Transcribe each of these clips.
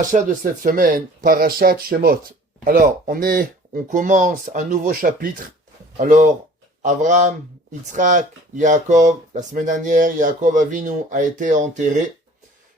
paracha de cette semaine, parachat Shemot. Alors, on commence un nouveau chapitre. Alors, Abraham, Yitzhak, Yaakov, la semaine dernière, Yaakov Avinu a été enterré.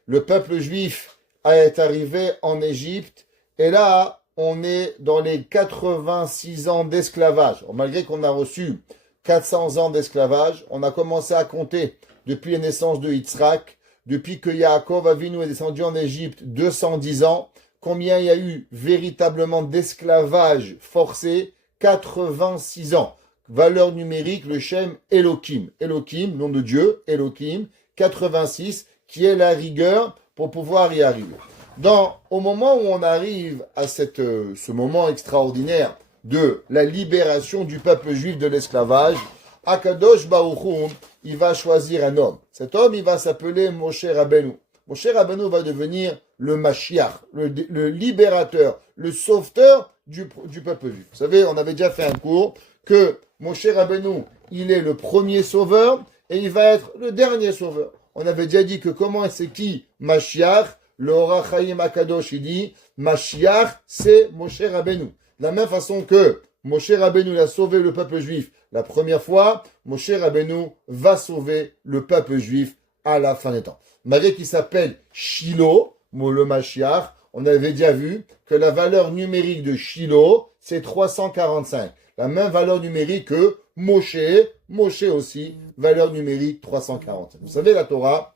Le peuple juif est arrivé en Égypte. Et là, on est dans les 86 ans d'esclavage. Malgré qu'on a reçu 400 ans d'esclavage, on a commencé à compter depuis la naissance de Yitzhak, depuis que Yaakov Avinu est descendu en Égypte, 210 ans. Combien il y a eu véritablement d'esclavage forcé? 86 ans. Valeur numérique, le Shem Elohim. Elohim, nom de Dieu, Elohim, 86, qui est la rigueur pour pouvoir y arriver. Au moment où on arrive à ce moment extraordinaire de la libération du peuple juif de l'esclavage, Akadosh Baruch Hu, il va choisir un homme. Cet homme, il va s'appeler Moshe Rabbeinu. Moshe Rabbeinu va devenir le Mashiach, le libérateur, le sauveteur du peuple juif. Vous savez, on avait déjà fait un cours que Moshe Rabbeinu, il est le premier sauveur et il va être le dernier sauveur. On avait déjà dit que comment c'est qui Mashiach? Le Ora Chaim Akadosh, il dit Mashiach, c'est Moshe Rabbeinu. De la même façon que Moshe Rabbeinu a sauvé le peuple juif la première fois, Moshe Rabbeinu va sauver le peuple juif à la fin des temps. Malgré qu'il s'appelle Shiloh, le Mashiach, on avait déjà vu que la valeur numérique de Shiloh, c'est 345. La même valeur numérique que Moshe aussi, valeur numérique 340. Vous savez, la Torah,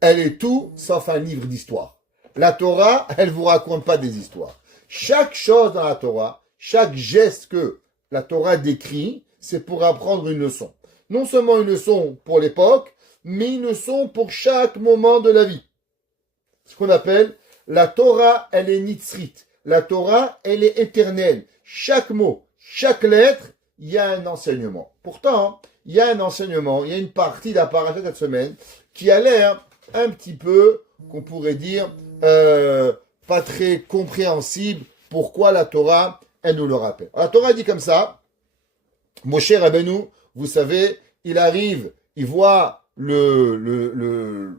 elle est tout sauf un livre d'histoire. La Torah, elle vous raconte pas des histoires. Chaque chose dans la Torah, chaque geste que la Torah décrit, c'est pour apprendre une leçon. Non seulement une leçon pour l'époque, mais une leçon pour chaque moment de la vie. Ce qu'on appelle la Torah, elle est nitzrit. La Torah, elle est éternelle. Chaque mot, chaque lettre, il y a un enseignement. Pourtant, il y a un enseignement, il y a une partie de la paracha de cette semaine qui a l'air un petit peu, qu'on pourrait dire, pas très compréhensible. Pourquoi la Torah, elle nous le rappelle. La Torah dit comme ça, Moshe Rabbeinu, vous savez, il arrive, il voit le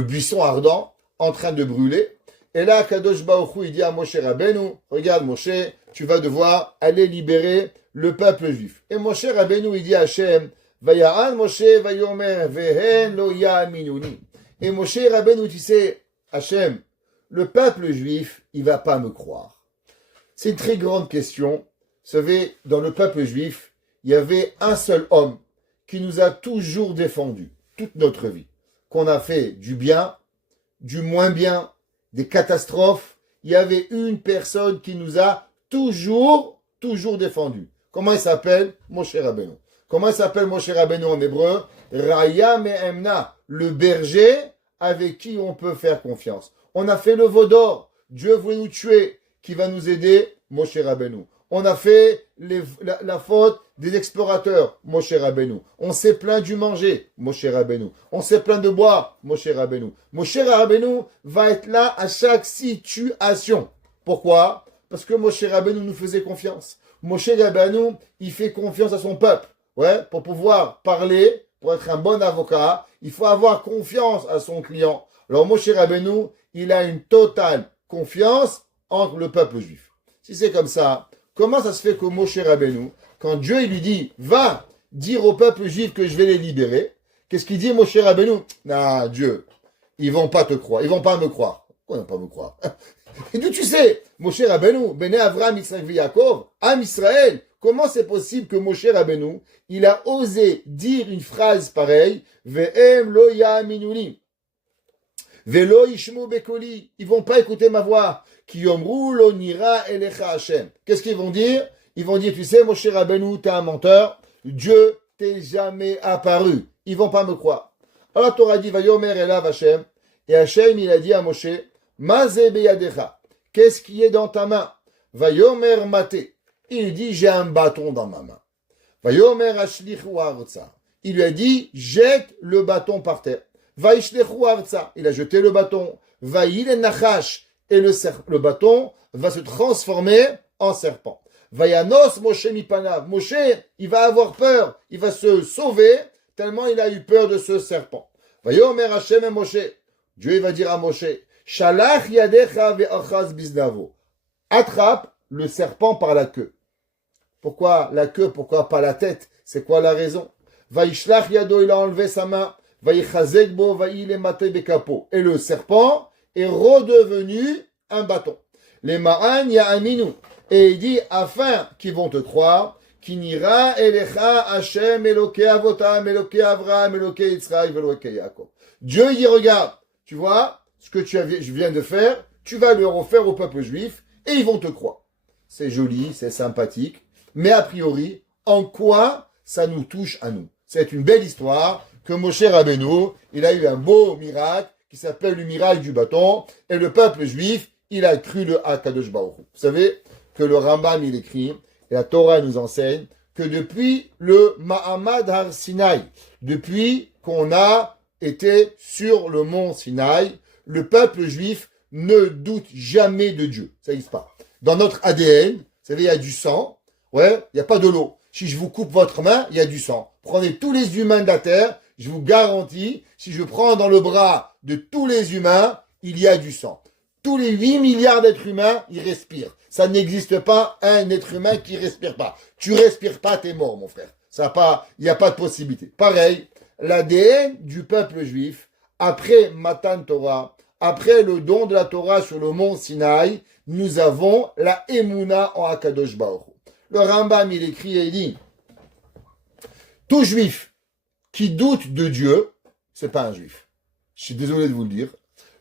buisson ardent en train de brûler. Et là, Kadosh Baruch Hu, il dit à Moshe Rabbeinu, regarde Moshe, tu vas devoir aller libérer le peuple juif. Et Moshe Rabbeinu, il dit à Hachem, Vaya'an Moshe vayomer vehen lo ya'aminuni. Et Moshe Rabbeinu, tu sais, Hachem, le peuple juif, il va pas me croire. C'est une très grande question. Vous savez, dans le peuple juif, il y avait un seul homme qui nous a toujours défendus, toute notre vie. Qu'on a fait du bien, du moins bien, des catastrophes. Il y avait une personne qui nous a toujours défendus. Comment il s'appelle? Moshe Rabbeinu. Comment il s'appelle Moshe Rabbeinu en hébreu? Raya Me'emna, le berger avec qui on peut faire confiance. On a fait le veau d'or. Dieu voulait nous tuer. Qui va nous aider? Moshe Rabbeinu. On a fait la faute des explorateurs, Moshe Rabbeinu. On s'est plaint du manger, Moshe Rabbeinu. On s'est plaint de boire, Moshe Rabbeinu. Moshe Rabbeinu va être là à chaque situation. Pourquoi? Parce que Moshe Rabbeinu nous faisait confiance. Moshe Rabbeinu, il fait confiance à son peuple. Ouais, pour pouvoir parler, pour être un bon avocat, il faut avoir confiance à son client. Alors Moshe Rabbeinu, il a une totale confiance entre le peuple juif. Si c'est comme ça, comment ça se fait que Moshe Rabbeinu, quand Dieu il lui dit, va dire au peuple juif que je vais les libérer, qu'est-ce qu'il dit Moshe Rabbeinu? Non, Dieu, ils vont pas te croire, ils vont pas me croire. Pourquoi ils vont pas me croire? Et d'où tu sais, Moshe Rabbeinu, Bene Avraham, Yitzhak, Yaakov, Am Israël, comment c'est possible que Moshe Rabbeinu, il a osé dire une phrase pareille, Ve'em lo ya'aminuni, Ve'lo yishmu bekoli, ils vont pas écouter ma voix. Qu'est-ce qu'ils vont dire? Ils vont dire, tu sais, Moshe Rabbeinu, t'es un menteur, Dieu t'est jamais apparu. Ils vont pas me croire. Alors la Torah dit, Vayomer elav Hashem, et Hashem, il a dit à Moshe, Maze beyadecha, qu'est-ce qui est dans ta main? Vayomer mate, il dit, j'ai un bâton dans ma main. Vayomer ashlichu arza, il lui a dit, jette le bâton par terre. Vaishlechu arza, il a jeté le bâton. Vaïl nachash, et le bâton va se transformer en serpent. Vayanos Moshe mipanav. Moshe, il va avoir peur, il va se sauver tellement il a eu peur de ce serpent. Vayomer Hashem et Moshe. Dieu il va dire à Moshe, Shalach yadecha ve'achaz biznavo. Attrape le serpent par la queue. Pourquoi la queue? Pourquoi pas la tête? C'est quoi la raison? Vaishlach yado, il a enlevé sa main. Vaichazek bo, vaïlemate bekapo. Et le serpent est redevenu un bâton. Les ma'an ya'aminu. Et il dit, afin qu'ils vont te croire, Kinira elecha Hashem Eloke avotam, Eloke Avraham, Eloke Yitzchak, Eloke Yaakov. Dieu y regarde. Tu vois, ce que je viens de faire, tu vas le refaire au peuple juif et ils vont te croire. C'est joli, c'est sympathique, mais a priori, en quoi ça nous touche à nous? C'est une belle histoire que Moshe Rabbeinu, il a eu un beau miracle qui s'appelle le miracle du bâton et le peuple juif, il a cru le Akadosh Baruch Hu. Vous savez que le Rambam, il écrit, et la Torah nous enseigne, que depuis le Mahamad Har Sinai, depuis qu'on a été sur le mont Sinaï, le peuple juif ne doute jamais de Dieu. Ça n'existe pas. Dans notre ADN, vous savez, il y a du sang. Ouais, il n'y a pas de l'eau. Si je vous coupe votre main, il y a du sang. Prenez tous les humains de la terre, je vous garantis, si je prends dans le bras de tous les humains, il y a du sang. Tous les 8 milliards d'êtres humains, ils respirent. Ça n'existe pas un être humain qui respire pas. Tu respires pas, t'es mort, mon frère. Il n'y a pas de possibilité. Pareil, l'ADN du peuple juif, après Matan Torah, après le don de la Torah sur le mont Sinaï, nous avons la Emouna en Akadosh Baruch Hu. Le Rambam, il écrit et il dit, tout juif qui doute de Dieu, c'est pas un juif. Je suis désolé de vous le dire.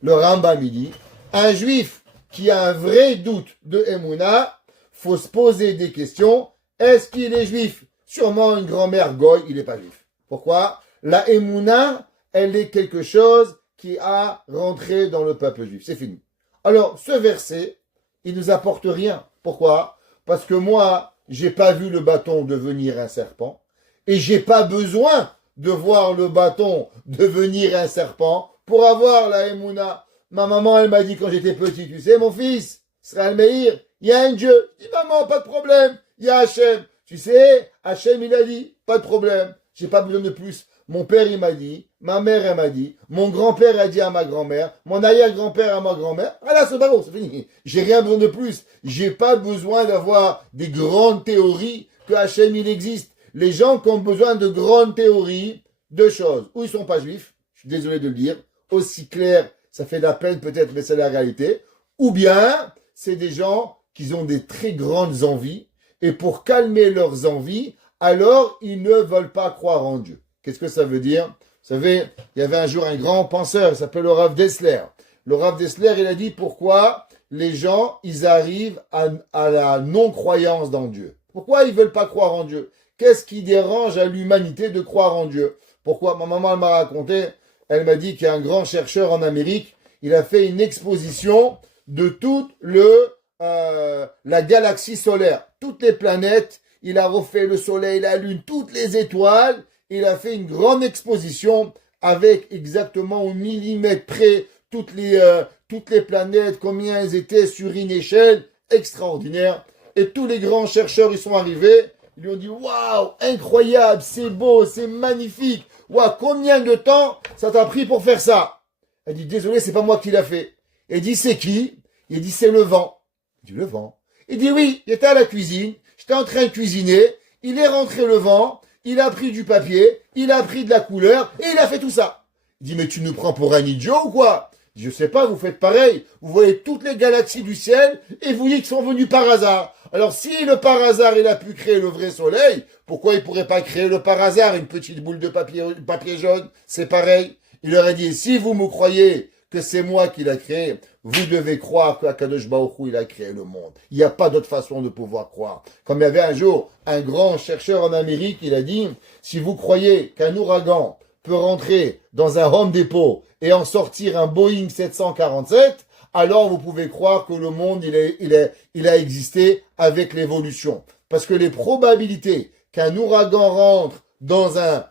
Le Rambam, il dit, un juif qui a un vrai doute de Emouna, faut se poser des questions. Est-ce qu'il est juif? Sûrement une grand-mère goy, il n'est pas juif. Pourquoi? La Emouna, elle est quelque chose qui a rentré dans le peuple juif. C'est fini. Alors, ce verset, il nous apporte rien. Pourquoi? Parce que moi, j'ai pas vu le bâton devenir un serpent et j'ai pas besoin de voir le bâton devenir un serpent pour avoir la Emouna. Ma maman, elle m'a dit quand j'étais petit, tu sais, mon fils, Israël Meir, il y a un Dieu. Je dis, maman, pas de problème, il y a Hachem. Tu sais, Hachem, il a dit, pas de problème, j'ai pas besoin de plus. Mon père, il m'a dit, ma mère, elle m'a dit, mon grand-père a dit à ma grand-mère, mon arrière-grand-père à ma grand-mère. Ah là, c'est pas bon, c'est fini. J'ai rien besoin de plus. J'ai pas besoin d'avoir des grandes théories que Hachem, il existe. Les gens qui ont besoin de grandes théories, deux choses. Ou ils sont pas juifs, je suis désolé de le dire, aussi clair, ça fait de la peine peut-être, mais c'est la réalité. Ou bien, c'est des gens qui ont des très grandes envies, et pour calmer leurs envies, alors ils ne veulent pas croire en Dieu. Qu'est-ce que ça veut dire? Vous savez, il y avait un jour un grand penseur, il s'appelle le Rav Dessler. Le Rav Dessler, il a dit pourquoi les gens, ils arrivent à la non-croyance dans Dieu. Pourquoi ils veulent pas croire en Dieu? Qu'est-ce qui dérange à l'humanité de croire en Dieu? Pourquoi? Ma maman, elle m'a raconté, elle m'a dit qu'il y a un grand chercheur en Amérique, il a fait une exposition de toute la galaxie solaire, toutes les planètes, il a refait le soleil, la lune, toutes les étoiles, il a fait une grande exposition avec exactement au millimètre près toutes les planètes, combien elles étaient sur une échelle extraordinaire. Et tous les grands chercheurs, ils sont arrivés, ils lui ont dit, waouh, incroyable, c'est beau, c'est magnifique. Waouh, combien de temps ça t'a pris pour faire ça? Elle dit, désolé, c'est pas moi qui l'a fait. Elle dit, c'est qui? Il dit, c'est le vent. Il dit, le vent. Il dit, oui, il était à la cuisine, j'étais en train de cuisiner, il est rentré le vent, il a pris du papier, il a pris de la couleur, et il a fait tout ça. Il dit, mais tu nous prends pour un idiot ou quoi? Je sais pas, vous faites pareil. Vous voyez toutes les galaxies du ciel, et vous dites qu'ils sont venus par hasard. Alors, si le par hasard, il a pu créer le vrai soleil, pourquoi il pourrait pas créer le par hasard, une petite boule de papier jaune? C'est pareil. Il leur a dit, si vous me croyez que c'est moi qui l'a créé, vous devez croire qu'Akadosh Baruch Hu, il a créé le monde. Il n'y a pas d'autre façon de pouvoir croire. Comme il y avait un jour un grand chercheur en Amérique, il a dit, si vous croyez qu'un ouragan peut rentrer dans un Home Depot et en sortir un Boeing 747, alors vous pouvez croire que le monde, il a existé avec l'évolution. Parce que les probabilités qu'un ouragan rentre dans un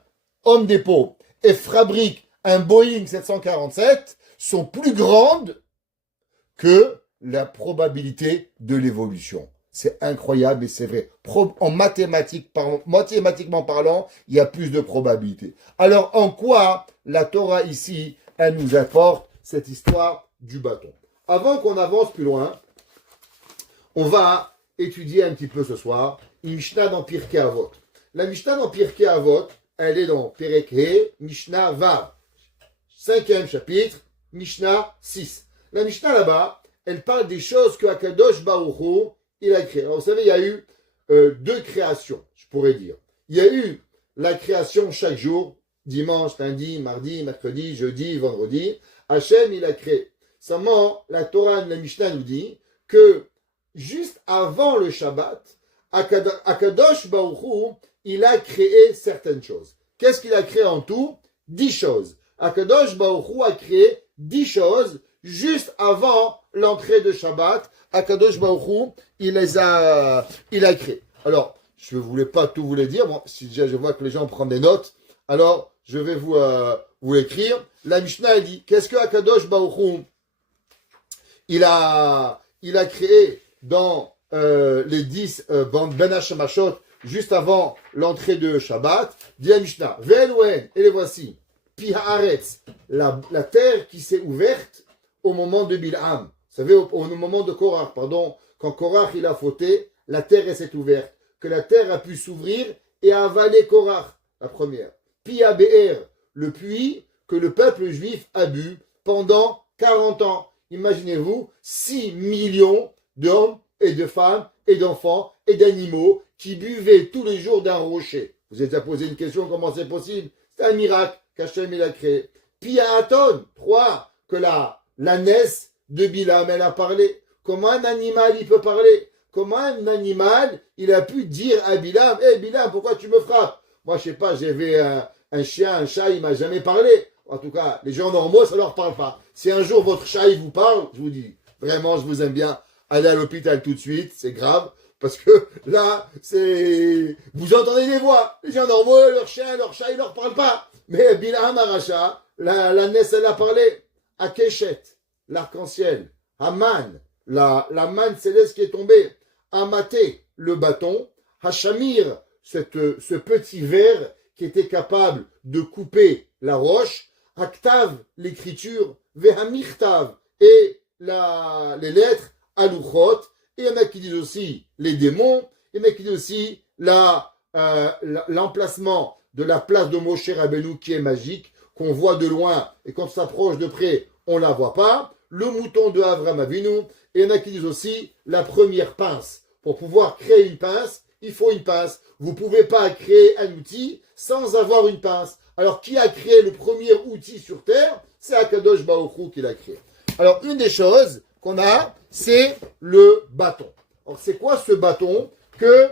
Home Depot et fabrique un Boeing 747 sont plus grandes que la probabilité de l'évolution. C'est incroyable et c'est vrai. Mathématiquement parlant, il y a plus de probabilités. Alors, en quoi la Torah ici, elle nous apporte cette histoire du bâton. Avant qu'on avance plus loin, on va étudier un petit peu ce soir une Mishnah dans Pirkei Avot. La Mishnah dans Pirkei Avot, elle est dans Perek He, Mishnah Vav. 5e chapitre, Mishnah 6. La Mishnah là-bas, elle parle des choses que Akadosh Baruch Hu, il a créées. Alors vous savez, il y a eu deux créations, je pourrais dire. Il y a eu la création chaque jour, dimanche, lundi, mardi, mercredi, jeudi, vendredi. Hachem, il a créé. Seulement, la Torah, la Mishnah nous dit que juste avant le Shabbat, Akadosh Baruch Hu, il a créé certaines choses. Qu'est-ce qu'il a créé en tout? 10 choses. Akadosh Baruch Hu a créé 10 choses juste avant l'entrée de Shabbat. Akadosh Baruch Hu, il a créé. Alors, je ne voulais pas tout vous les dire. Bon, si déjà je vois que les gens prennent des notes, alors je vais vous écrire. La Mishnah dit, qu'est-ce que Akadosh Baruch Hu, il a créé dans les 10 Ben Hashemashot, juste avant l'entrée de Shabbat. Dit la Mishnah, Ve'eluen, et les voici, Pi Haaretz, la terre qui s'est ouverte au moment de Bil'am. Vous savez, au moment de Korach, pardon, quand Korach il a fauté, la terre s'est ouverte. Que la terre a pu s'ouvrir et avaler Korach, la première. Pi Be'er, le puits que le peuple juif a bu pendant 40 ans. Imaginez-vous, 6 millions d'hommes et de femmes et d'enfants et d'animaux qui buvaient tous les jours d'un rocher. Vous êtes à poser une question, comment c'est possible? C'est un miracle qu'Hachem il a créé. Puis à Aton, 3, que la naisse de Bilam, elle a parlé. Comment un animal il peut parler? Comment un animal il a pu dire à Bilam, hé Bilam, pourquoi tu me frappes? Moi je sais pas, j'avais un chien, un chat, il m'a jamais parlé. En tout cas, les gens normaux, ça leur parle pas. Si un jour votre chat il vous parle, je vous dis, vraiment je vous aime bien, allez à l'hôpital tout de suite, c'est grave. Parce que là, vous entendez les voix. Les gens normaux, leur chien, leur chat, ils leur parlent pas. Mais Bilham Aracha, la naisse, elle a parlé. Akeshet, l'arc-en-ciel. Haman, la manne céleste qui est tombée. Amaté, le bâton. Hachamir, ce petit ver qui était capable de couper la roche. Aktav, l'écriture. Vehamirtav, et les lettres. Aluchot. Et il y en a qui disent aussi les démons, il y en a qui disent aussi l'emplacement de la place de Moshe Rabbeinu qui est magique, qu'on voit de loin et quand on s'approche de près, on ne la voit pas, le mouton de Avram Avinu, et il y en a qui disent aussi la première pince. Pour pouvoir créer une pince, il faut une pince. Vous ne pouvez pas créer un outil sans avoir une pince. Alors qui a créé le premier outil sur Terre? C'est Akadosh Baruch Hu qui l'a créé. Alors une des choses qu'on a, c'est le bâton. Alors, c'est quoi ce bâton que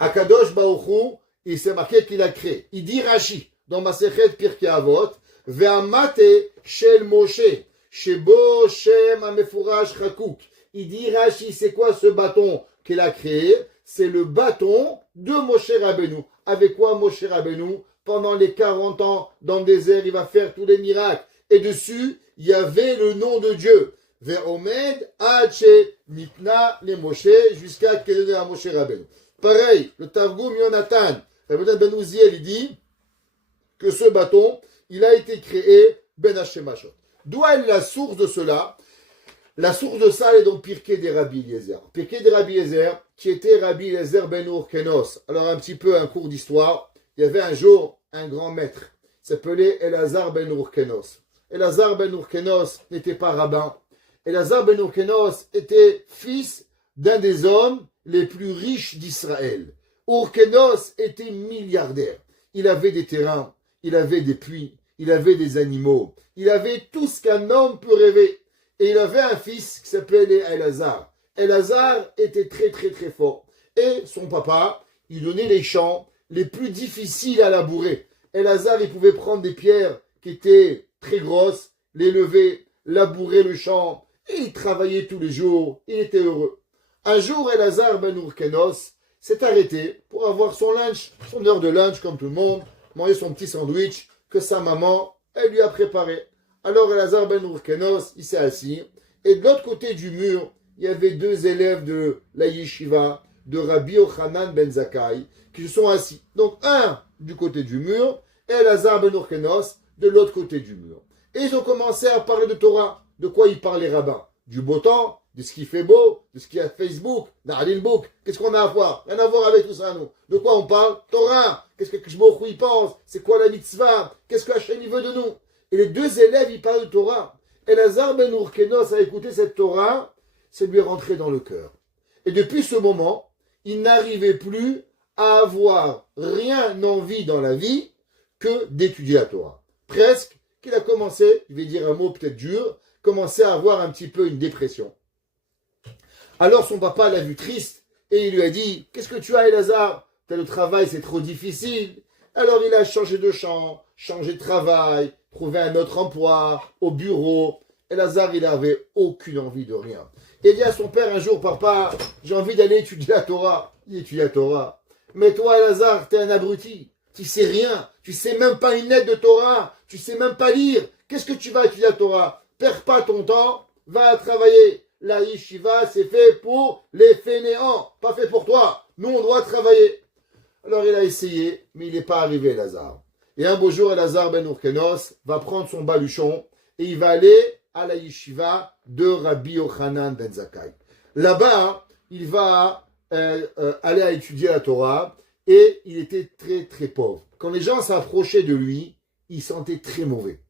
Akadosh Baruch Hu, il s'est marqué qu'il a créé? Il dit Rashi, dans Masechet Pirkei Avot, Ve'amate shel Moshe, shebo shem amefurash chakuk. Il dit Rashi, c'est quoi ce bâton qu'il a créé? C'est le bâton de Moshe Rabbeinu. Avec quoi Moshe Rabbeinu, pendant les 40 ans dans le désert, il va faire tous les miracles. Et dessus, il y avait le nom de Dieu. Ve'omed Hache Nitna le Moshe, jusqu'à qu'il donne à Moshe Rabbeinu. Pareil, le Targum Yonatan, Rabbeinu Ben Uziel, il dit que ce bâton, il a été créé Ben Hashemashot. D'où est la source de cela? La source de ça, elle est dans Pirkei des Rabbi Eliezer. Pirkei des Rabbi Eliezer, qui était Rabbi Eliezer Ben Urkenos. Alors, un petit peu un cours d'histoire. Il y avait un jour un grand maître, il s'appelait Elazar Ben Urkenos. Elazar Ben Urkenos n'était pas rabbin. Elazar Ben Urkenos était fils d'un des hommes les plus riches d'Israël. Urkenos était milliardaire. Il avait des terrains, il avait des puits, il avait des animaux, il avait tout ce qu'un homme peut rêver. Et il avait un fils qui s'appelait Elazar. Elazar était très très très fort. Et son papa, il donnait les champs les plus difficiles à labourer. Elazar, il pouvait prendre des pierres qui étaient très grosses, les lever, labourer le champ, et il travaillait tous les jours, il était heureux. Un jour, Elazar Ben Urkenos s'est arrêté pour avoir son lunch, son heure de lunch comme tout le monde, manger son petit sandwich que sa maman, elle lui a préparé. Alors Elazar Ben Urkenos, il s'est assis, et de l'autre côté du mur, il y avait deux élèves de la yeshiva, de Rabbi Yochanan Ben Zakkai, qui se sont assis. Donc un du côté du mur, et Elazar Ben Urkenos de l'autre côté du mur. Et ils ont commencé à parler de Torah. De quoi ils parlent les rabbins? Du beau temps, de ce qui fait beau, de ce qu'il y a Facebook, d'Arlil Book. Qu'est-ce qu'on a à voir? Rien à voir avec tout ça, nous. De quoi on parle? Torah. Qu'est-ce que Kishboch y pense? C'est quoi la mitzvah? Qu'est-ce que Hachem veut de nous? Et les deux élèves, ils parlent de Torah. Et Lazar ben Urkenos a écouté cette Torah, c'est lui rentré dans le cœur. Et depuis ce moment, il n'arrivait plus à avoir rien envie dans la vie que d'étudier la Torah. Presque qu'il a commencé, je vais dire un mot peut-être dur, commencé à avoir un petit peu une dépression. Alors son papa l'a vu triste et il lui a dit « Qu'est-ce que tu as, Elazar? Le travail, c'est trop difficile. » Alors il a changé de champ, changé de travail, trouvé un autre emploi, au bureau. Elazar, il n'avait aucune envie de rien. Il dit à son père un jour « Papa, j'ai envie d'aller étudier la Torah. » Il étudie la Torah. « Mais toi, Elazar, t'es un abruti. Tu sais rien. Tu sais même pas une lettre de Torah. Tu sais même pas lire. Qu'est-ce que tu vas étudier la Torah? Perds pas ton temps. Va travailler. La yeshiva, c'est fait pour les fainéants. Pas fait pour toi. Nous, on doit travailler. » Alors, il a essayé, mais il n'est pas arrivé, Elazar. Et un beau jour, Elazar ben Urkenos va prendre son baluchon et il va aller à la yeshiva de Rabbi Yochanan ben Zakkai. Là-bas, il va aller à étudier la Torah et il était très très pauvre. Quand les gens s'approchaient de lui, il sentait très mauvais.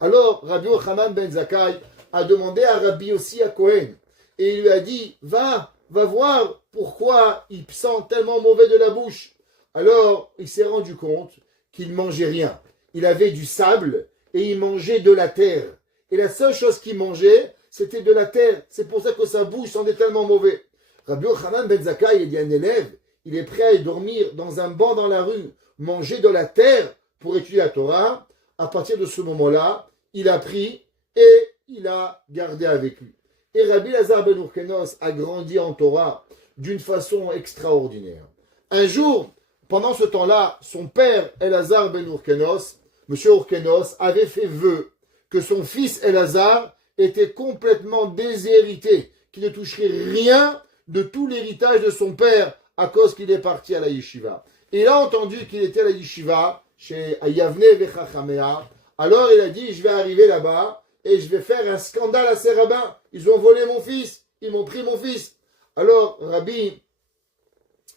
Alors, Rabbi Yochanan ben Zakkai a demandé à Rabbi Yossi HaKohen et il lui a dit, va voir pourquoi il sent tellement mauvais de la bouche. Alors, il s'est rendu compte qu'il ne mangeait rien. Il avait du sable et il mangeait de la terre. Et la seule chose qu'il mangeait, c'était de la terre. C'est pour ça que sa bouche sentait tellement mauvais. Rabbi Yochanan ben Zakkai, il dit à un élève, il est prêt à dormir dans un banc dans la rue, manger de la terre pour étudier la Torah. À partir de ce moment-là, il a pris et il a gardé avec lui. Et Rabbi Lazar ben Urkenos a grandi en Torah d'une façon extraordinaire. Un jour, pendant ce temps-là, son père, Elazar ben Urkenos, M. Urkenos, avait fait vœu que son fils Elazar était complètement déshérité, qu'il ne toucherait rien de tout l'héritage de son père à cause qu'il est parti à la yeshiva. Et il a entendu qu'il était à la yeshiva, chez Yavne Vechachamea. Alors il a dit, je vais arriver là-bas et je vais faire un scandale à ces rabbins. Ils ont volé mon fils, ils m'ont pris mon fils. Alors Rabbi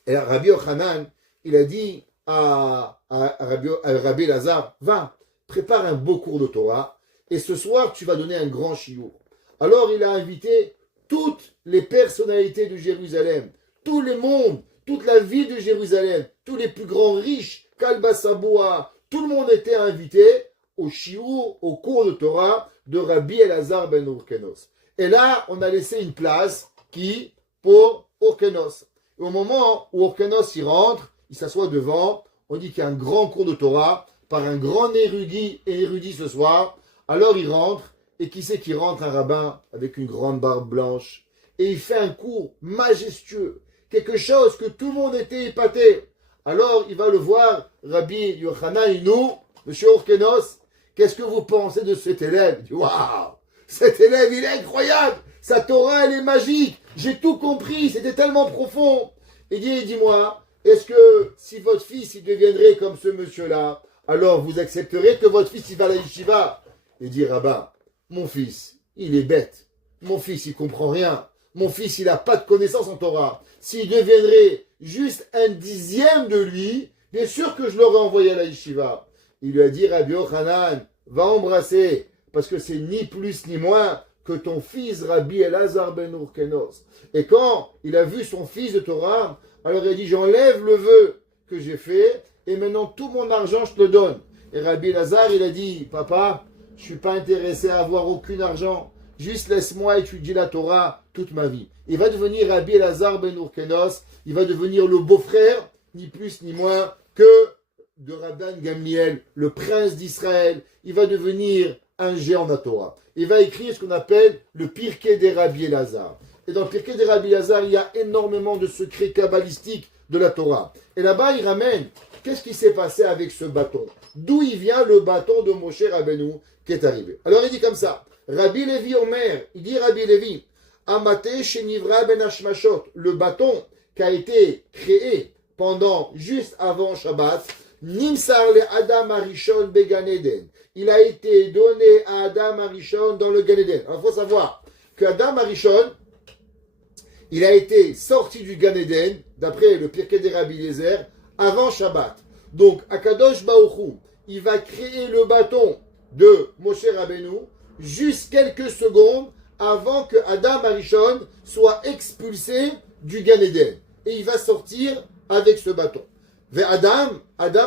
Yochanan, il a dit à Rabbi Lazar, va, prépare un beau cours de Torah et ce soir tu vas donner un grand chiour. Alors il a invité toutes les personnalités de Jérusalem, tout le monde, toute la ville de Jérusalem, tous les plus grands riches, Kalba Saboua, tout le monde était invité au chiour, au cours de Torah de Rabbi Elazar ben Urkenos. Et là, on a laissé une place pour Urkenos. Et au moment où Urkenos y rentre, il s'assoit devant, on dit qu'il y a un grand cours de Torah par un grand érudit ce soir. Alors il rentre, et qui c'est qui rentre? Un rabbin avec une grande barbe blanche. Et il fait un cours majestueux, quelque chose que tout le monde était épaté. Alors il va le voir, Rabbi Yochanan, et nous, Monsieur Urkenos, qu'est-ce que vous pensez de cet élève? Il dit, waouh, cet élève, il est incroyable, sa Torah, elle est magique, j'ai tout compris, c'était tellement profond. Il dit, dis-moi, est-ce que si votre fils, il deviendrait comme ce monsieur-là, alors vous accepterez que votre fils, il va à la yeshiva? Il dit, rabbin, mon fils, il est bête, mon fils, il comprend rien, mon fils, il n'a pas de connaissance en Torah. S'il deviendrait juste un dixième de lui, bien sûr que je l'aurais envoyé à la yeshiva. Il lui a dit, Rabbi Yochanan, va embrasser, parce que c'est ni plus ni moins que ton fils Rabbi Elazar ben Urkenos. Et quand il a vu son fils de Torah, alors il a dit, j'enlève le vœu que j'ai fait, et maintenant tout mon argent, je te le donne. Et Rabbi Elazar, il a dit, papa, je ne suis pas intéressé à avoir aucun argent, juste laisse-moi étudier la Torah toute ma vie. Il va devenir Rabbi Elazar ben Urkenos, il va devenir le beau-frère, ni plus ni moins que de Rabban Gamliel, le prince d'Israël. Il va devenir un géant de la Torah. Il va écrire ce qu'on appelle le Pirkei des Rabbi Elazar. Et dans le Pirkei des Rabbi Elazar, il y a énormément de secrets kabbalistiques de la Torah. Et là-bas, il ramène, qu'est-ce qui s'est passé avec ce bâton? D'où il vient le bâton de Moshe Rabbeinu qui est arrivé? Alors il dit comme ça, Rabbi Levi Omer, il dit Rabbi Levi, Amate Shenivra ben Hashmashot, le bâton qui a été créé juste avant Shabbat, Nimsar le Adam Arishon Began Eden. Il a été donné à Adam Arishon dans le Gan Eden. Alors, il faut savoir que Adam Arishon, il a été sorti du Gan Eden, d'après le Pirkei de Rabbi Eliezer, avant Shabbat. Donc, Akadosh Baruch Hu, il va créer le bâton de Moshe Rabbeinu juste quelques secondes avant que Adam Arishon soit expulsé du Gan Eden. Et il va sortir avec ce bâton. Vers Adam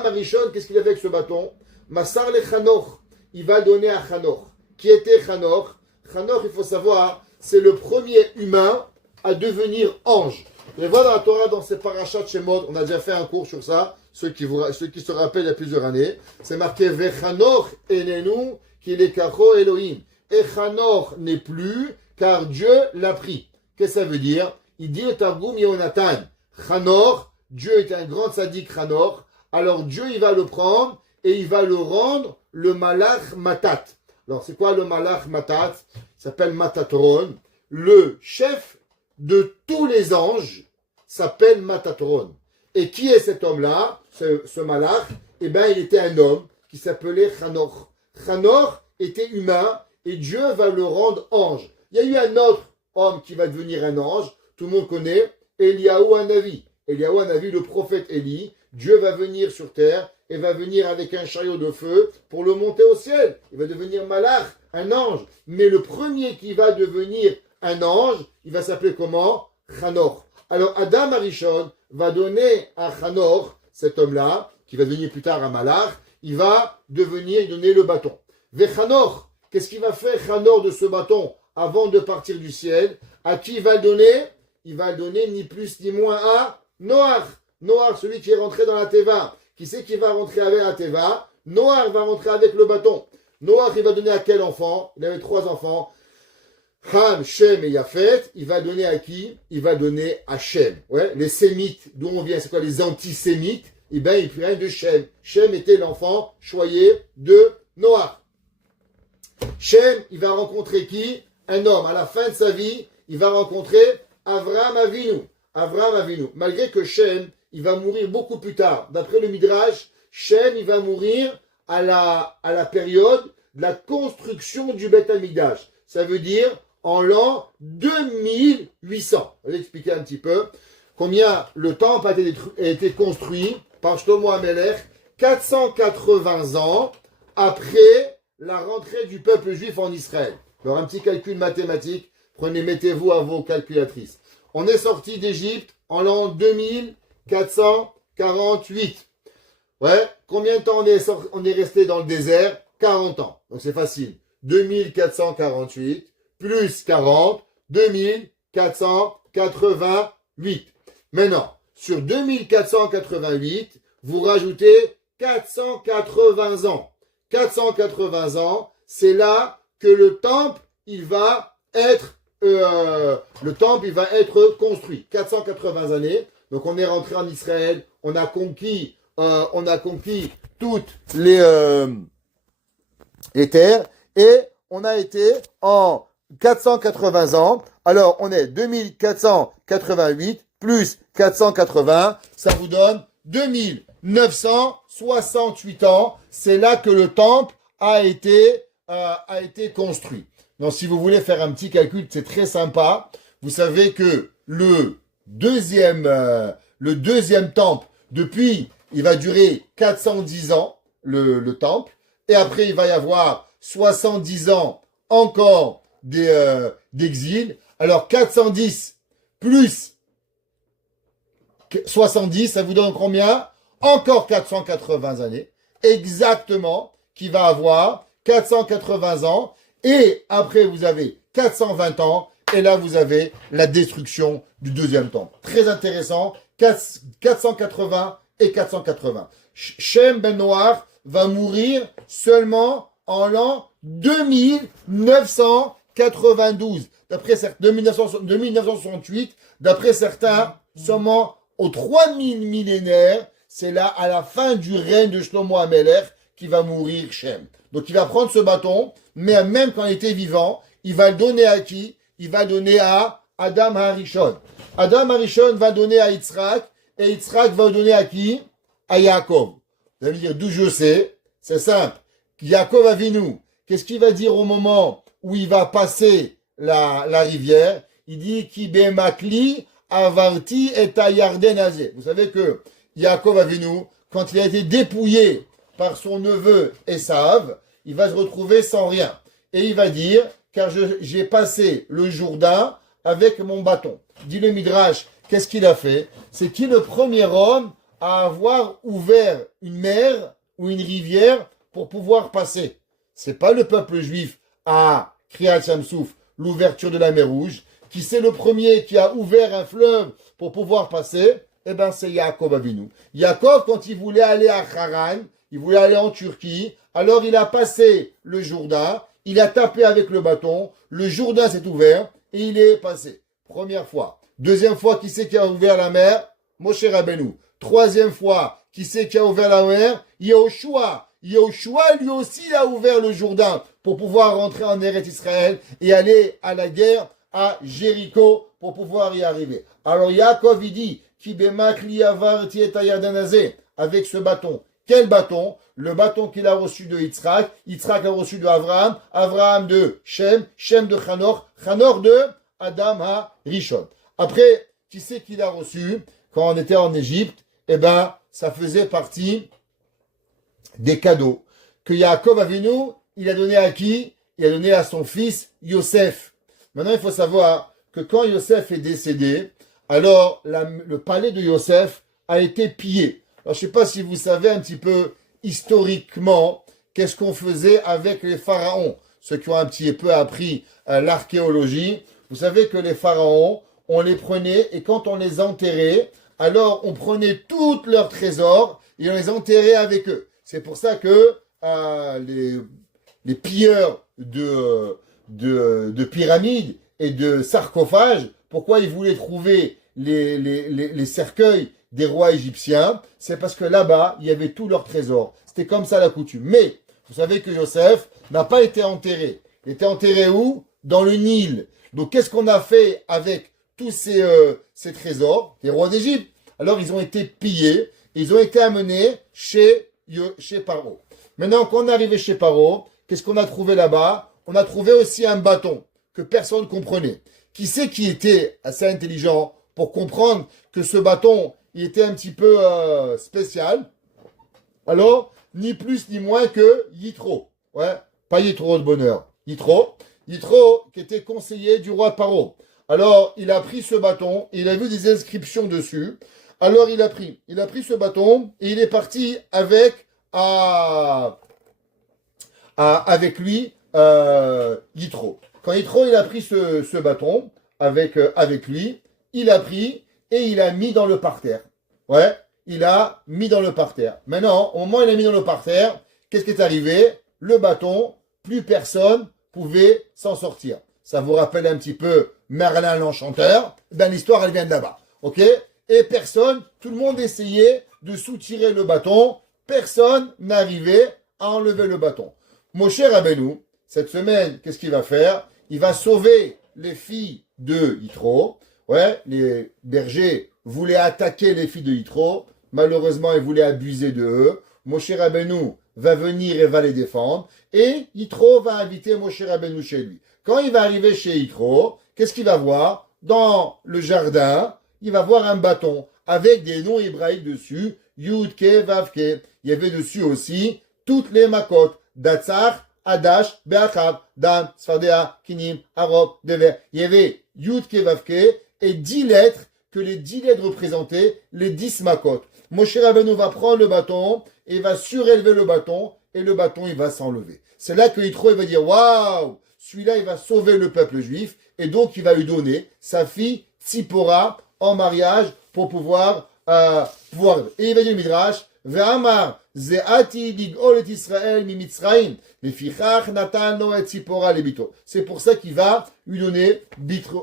Arishon, qu'est-ce qu'il a fait avec ce bâton? Massar le Chanoch, il va donner à Chanoch. Qui était Chanoch? Chanoch, il faut savoir, c'est le premier humain à devenir ange. Vous allez voir dans la Torah, dans ces parachats Shemot, on a déjà fait un cours sur ça, ceux qui se rappellent il y a plusieurs années. C'est marqué Vechanoch enenu qu'il est kacho Elohim. Et Chanoch n'est plus, car Dieu l'a pris. Qu'est-ce que ça veut dire? Il dit au Targum Yonatan, Chanoch, Dieu est un grand tzaddik Chanoch, alors Dieu il va le prendre et il va le rendre le Malach Matat. Alors c'est quoi le Malach Matat? Il s'appelle Matatron. Le chef de tous les anges s'appelle Matatron. Et qui est cet homme-là, ce Malach? Eh bien, il était un homme qui s'appelait Chanoch. Chanoch était humain et Dieu va le rendre ange. Il y a eu un autre homme qui va devenir un ange, tout le monde connaît, Eliyahu Hanavi. Eliyahu Hanavi, le prophète Élie, Dieu va venir sur terre et va venir avec un chariot de feu pour le monter au ciel. Il va devenir Malach, un ange. Mais le premier qui va devenir un ange, il va s'appeler comment? Chanoch. Alors Adam Arishon va donner à Chanoch, cet homme-là, qui va devenir plus tard un Malach, il va donner le bâton. Ve Chanoch, qu'est-ce qu'il va faire Chanoch de ce bâton avant de partir du ciel? À qui il va le donner? Il va le donner ni plus ni moins à Noach. Noach, celui qui est rentré dans la Teva. Qui c'est qui va rentrer avec la Teva? Noach va rentrer avec le bâton. Noach, il va donner à quel enfant? Il avait 3 enfants. Ham, Shem et Yafet. Il va donner à qui? Il va donner à Shem. Ouais, les Sémites, d'où on vient, c'est quoi les antisémites? Eh bien, il vient de Shem. Shem était l'enfant choyé de Noach. Shem, il va rencontrer qui? Un homme. À la fin de sa vie, il va rencontrer Avraham Avinu. Avraham Avinu. Malgré que Shem, il va mourir beaucoup plus tard. D'après le Midrash, Shem, il va mourir à la période de la construction du Beth Amikdash. Ça veut dire en l'an 2800. Je vais expliquer un petit peu combien le temple a été construit par Shlomo HaMelech 480 ans après la rentrée du peuple juif en Israël. Alors un petit calcul mathématique, mettez-vous à vos calculatrices. On est sorti d'Égypte en l'an 2448. Ouais, combien de temps on est resté dans le désert? 40 ans. Donc c'est facile. 2448 plus 40, 2488. Maintenant, sur 2488, vous rajoutez 480 ans. 480 ans, c'est là que le temple, il va être construit. 480 années. Donc on est rentré en Israël, on a conquis toutes les terres et on a été en 480 ans. Alors on est 2488 plus 480, ça vous donne 2968 ans. C'est là que le temple a été construit. Donc si vous voulez faire un petit calcul, c'est très sympa. Vous savez que le deuxième temple, depuis, il va durer 410 ans, le temple. Et après, il va y avoir 70 ans encore d'exil. Alors 410 plus 70, ça vous donne combien? Encore 480 années. Exactement, qui va avoir 480 ans. Et après, vous avez 420 ans. Et là, vous avez la destruction du deuxième temple. Très intéressant. 480 et 480. Shem ben Noach va mourir seulement en l'an 2992. D'après certains, 2968. D'après certains, seulement aux 3000 millénaires, c'est là, à la fin du règne de Shlomo HaMelech, qui va mourir Shem. Donc il va prendre ce bâton, mais même quand il était vivant, il va le donner à qui? Il va donner à Adam Harishon. Adam Harishon va donner à Yitzhak, et Yitzhak va donner à qui? À Yaakov. Vous allez me dire d'où je sais. C'est simple. Yaakov Avinu, qu'est-ce qu'il va dire au moment où il va passer la rivière? Il dit Ki bemakli avarti et ayarden azé. Vous savez que Yaakov Avinu, quand il a été dépouillé par son neveu Esav, il va se retrouver sans rien. Et il va dire, car j'ai passé le Jourdain avec mon bâton. Dit le Midrash, qu'est-ce qu'il a fait? C'est qui le premier homme à avoir ouvert une mer ou une rivière pour pouvoir passer? C'est pas le peuple juif à Kriyat Yam-Souf, l'ouverture de la mer Rouge. Qui c'est le premier qui a ouvert un fleuve pour pouvoir passer? Eh ben, c'est Yaakov Avinu. Yaakov, quand il voulait aller à Haran, il voulait aller en Turquie, alors il a passé le Jourdain, il a tapé avec le bâton, le Jourdain s'est ouvert et il est passé. Première fois. Deuxième fois, qui c'est qui a ouvert la mer? Moshe Rabbeinu. Troisième fois, qui c'est qui a ouvert la mer? Yehoshua. Yehoshua, lui aussi, il a ouvert le Jourdain pour pouvoir rentrer en Eretz Israël et aller à la guerre à Jéricho pour pouvoir y arriver. Alors Yaakov, il dit, Ki bemakli avarti et ayarden azé, avec ce bâton. Quel bâton? Le bâton qu'il a reçu de Yitzhak. Yitzhak a reçu de Avraham. Avraham de Shem. Shem de Chanor. Chanor de Adam ha-Rishon. Après, qui c'est qu'il a reçu quand on était en Égypte? Eh ben, ça faisait partie des cadeaux que Yaakov Avinu, il a donné à qui? Il a donné à son fils Yosef. Maintenant, il faut savoir que quand Yosef est décédé, alors le palais de Yosef a été pillé. Alors, je ne sais pas si vous savez un petit peu historiquement qu'est-ce qu'on faisait avec les pharaons. Ceux qui ont un petit peu appris l'archéologie, vous savez que les pharaons, on les prenait et quand on les enterrait, alors on prenait tous leurs trésors et on les enterrait avec eux. C'est pour ça que les pilleurs de pyramides et de sarcophages, pourquoi ils voulaient trouver les cercueils des rois égyptiens? C'est parce que là-bas, il y avait tous leurs trésors. C'était comme ça la coutume. Mais, vous savez que Yosef n'a pas été enterré. Il était enterré où? Dans le Nil. Donc, qu'est-ce qu'on a fait avec tous ces trésors des rois d'Égypte? Alors, ils ont été pillés. Ils ont été amenés chez Paro. Maintenant, quand on est arrivé chez Paro, qu'est-ce qu'on a trouvé là-bas? On a trouvé aussi un bâton que personne ne comprenait. Qui c'est qui était assez intelligent pour comprendre que ce bâton, il était un petit peu spécial? Alors, ni plus ni moins que Yitro. Ouais, pas Yitro de bonheur. Yitro. Yitro qui était conseiller du roi Paro. Alors, il a pris ce bâton, et il a vu des inscriptions dessus. Alors, il a pris ce bâton, et il est parti avec lui Yitro. Quand Yitro il a pris ce bâton avec lui, il a pris et il a mis dans le parterre. Ouais, il a mis dans le parterre. Maintenant, au moment où il a mis dans le parterre, qu'est-ce qui est arrivé? Le bâton, plus personne pouvait s'en sortir. Ça vous rappelle un petit peu Merlin l'Enchanteur? Ben l'histoire elle vient de là-bas, ok? Et personne, tout le monde essayait de soutirer le bâton. Personne n'arrivait à enlever le bâton. Moshe Rabbeinu, cette semaine, qu'est-ce qu'il va faire? Il va sauver les filles de Yitro. Ouais, les bergers voulaient attaquer les filles de Yitro. Malheureusement, ils voulaient abuser de eux. Moshe Rabbeinu va venir et va les défendre. Et Yitro va inviter Moshe Rabbeinu chez lui. Quand il va arriver chez Yitro, qu'est-ce qu'il va voir? Dans le jardin, il va voir un bâton avec des noms hébraïques dessus. Yudke, Vavke. Il y avait dessus aussi toutes les makot. Datsar, Adash, Be'achab, Dan, Sfardea, Kinim, Arob, Dever. Il y avait Yudke, Vavke et 10 lettres que les 10 lettres représentaient les 10 makot. Moshe Rabbeinu va prendre le bâton et va surélever le bâton et le bâton il va s'enlever. C'est là que Yitro il va dire waouh, celui-là il va sauver le peuple juif et donc il va lui donner sa fille Tzipora en mariage pour pouvoir et il va dire le Midrash Ve'amar ze'ati lig'ol et Israël mi Mitzrayim lefichach natan lo et Tzipora lebito. C'est pour ça qu'il va lui donner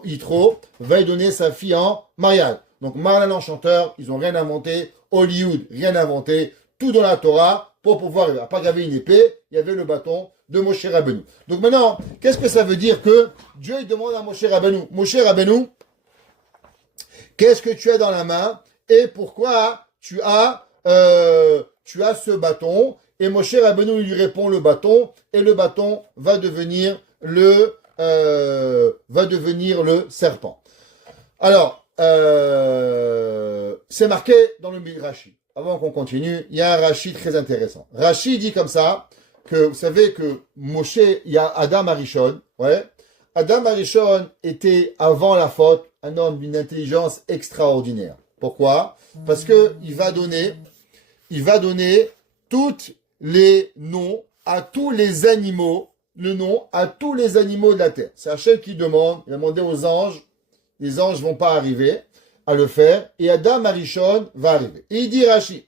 Yitro va lui donner sa fille en mariage. Donc Merlin l'Enchanteur, ils ont rien inventé, Hollywood, rien inventé, tout dans la Torah pour pouvoir, il n'a pas gravé une épée, il y avait le bâton de Moshe Rabbeinu. Donc maintenant, qu'est-ce que ça veut dire que Dieu il demande à Moshe Rabbeinu, qu'est-ce que tu as dans la main et pourquoi tu as tu as ce bâton, et Moshe Rabbeinu lui répond le bâton, et le bâton va devenir le serpent. Alors, c'est marqué dans le Midrashi. Avant qu'on continue, il y a un Rashi très intéressant. Rashi dit comme ça, que vous savez que Moshe, il y a Adam Arishon, ouais. Adam Arishon était, avant la faute, un homme d'une intelligence extraordinaire. Pourquoi? Parce que il va donner tous les noms à tous les animaux, le nom à tous les animaux de la terre. C'est Hachem qui demande, il a demandé aux anges, les anges vont pas arriver à le faire, et Adam Arishon va arriver. Et il dit Rashi,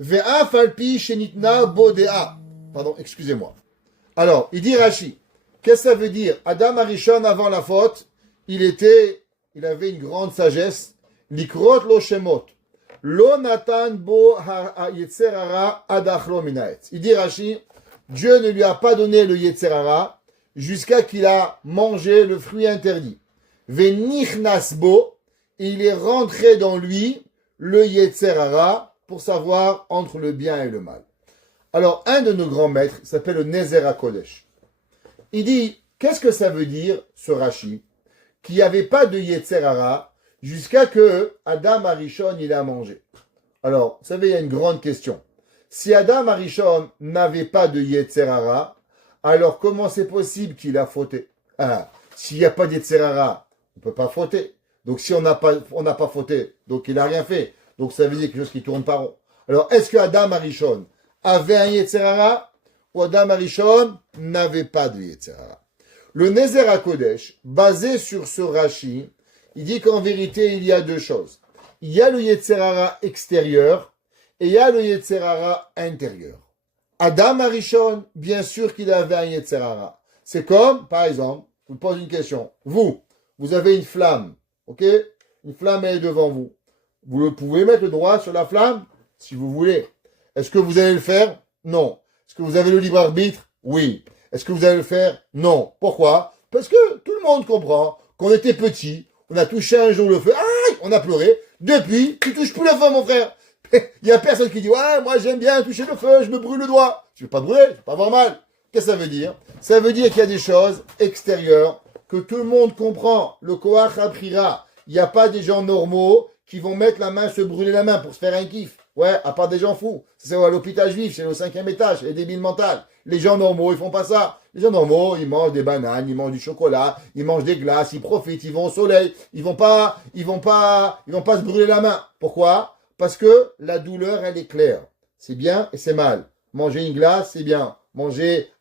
Ve'af alpi shenitna bodea. Pardon, excusez-moi. Alors, il dit Rashi, qu'est-ce que ça veut dire? Adam Arishon, avant la faute, il avait une grande sagesse. Likrot lo shemot. Lo natan bo yetzer hara ad achlo min ha'etz. Il dit Rashi, Dieu ne lui a pas donné le yetzer hara jusqu'à qu'il a mangé le fruit interdit. Venichnas bo, il est rentré dans lui le yetzer hara pour savoir entre le bien et le mal. Alors, un de nos grands maîtres s'appelle le Nezer HaKodesh. Il dit, qu'est-ce que ça veut dire, ce Rashi, qu'il n'y avait pas de Yetzer Hara jusqu'à que Adam Arishon il a mangé. Alors, vous savez, il y a une grande question. Si Adam Arishon n'avait pas de Yetzer Hara, alors comment c'est possible qu'il a fauté? S'il n'y a pas de Yetzer Hara, on ne peut pas fauter. Donc, si on n'a pas fauté, donc il n'a rien fait. Donc, ça veut dire quelque chose qui tourne pas rond. Alors, est-ce que Adam Arishon avait un Yetzer Hara ou Adam Arishon n'avait pas de Yetzer Hara? Le Nezer HaKodesh, basé sur ce Rashi, il dit qu'en vérité, il y a deux choses. Il y a le Yetzer Hara extérieur et il y a le Yetzer Hara intérieur. Adam Arishon, bien sûr qu'il avait un Yetzer Hara. C'est comme, par exemple, je vous pose une question. Vous avez une flamme, ok? Une flamme est devant vous. Vous pouvez mettre le doigt sur la flamme si vous voulez. Est-ce que vous allez le faire? Non. Est-ce que vous avez le libre arbitre? Oui. Est-ce que vous allez le faire? Non. Pourquoi? Parce que tout le monde comprend qu'on était petit, on a touché un jour le feu, aïe, on a pleuré. Depuis, tu touches plus le feu, mon frère. Il y a personne qui dit, ouais, moi j'aime bien toucher le feu, je me brûle le doigt. Tu veux pas te brûler, tu veux pas avoir mal. Qu'est-ce que ça veut dire? Ça veut dire qu'il y a des choses extérieures que tout le monde comprend. Le Koach Aprira. Il n'y a pas des gens normaux qui vont mettre la main, se brûler la main pour se faire un kiff. Ouais, à part des gens fous. C'est à l'hôpital juif, c'est au 5e étage, les débiles mentales. Les gens normaux, ils font pas ça. Les gens normaux, ils mangent des bananes, ils mangent du chocolat, ils mangent des glaces, ils profitent, ils vont au soleil. Ils vont pas se brûler la main. Pourquoi? Parce que la douleur, elle est claire. C'est bien et c'est mal. Manger une glace, c'est bien.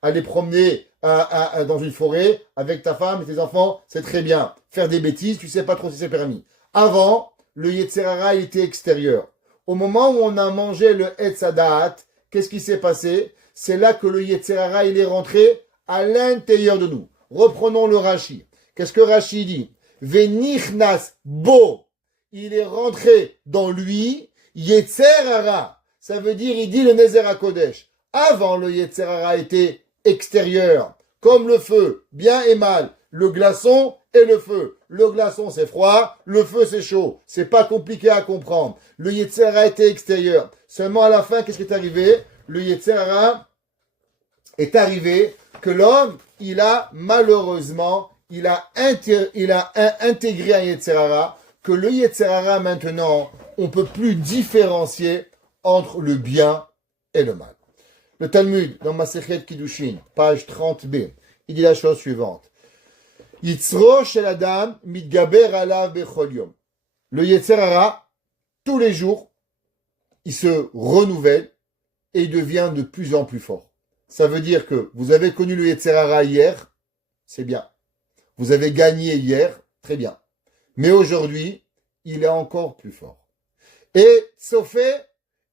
Aller promener dans une forêt avec ta femme et tes enfants, c'est très bien. Faire des bêtises, tu sais pas trop si c'est permis. Avant, le Yetzer Hara était extérieur. Au moment où on a mangé le Etz Hadaat, qu'est-ce qui s'est passé? C'est là que le Yetzer Hara, il est rentré à l'intérieur de nous. Reprenons le Rashi. Qu'est-ce que Rashi dit? Venichnas bo. Il est rentré dans lui, Yetzer Hara. Ça veut dire, il dit le Nezer HaKodesh. Avant, le Yetzer Hara était extérieur, comme le feu, bien et mal. Le glaçon et le feu. Le glaçon, c'est froid, le feu, c'est chaud. C'est pas compliqué à comprendre. Le Yetzer Hara était extérieur. Seulement à la fin, qu'est-ce qui est arrivé? Le Yetzer Hara est arrivé que l'homme, il a malheureusement, il a intégré un Yetzer Hara, que le Yetzer Hara maintenant, on peut plus différencier entre le bien et le mal. Le Talmud, dans Masechet Kiddushin, page 30b, il dit la chose suivante. Yitzro shel Adam mitgaber alav bechol yom. Le Yetzer Hara, tous les jours, il se renouvelle et il devient de plus en plus fort. Ça veut dire que vous avez connu le Yetzer Hara hier, c'est bien. Vous avez gagné hier, très bien. Mais aujourd'hui, il est encore plus fort. Et Sofé,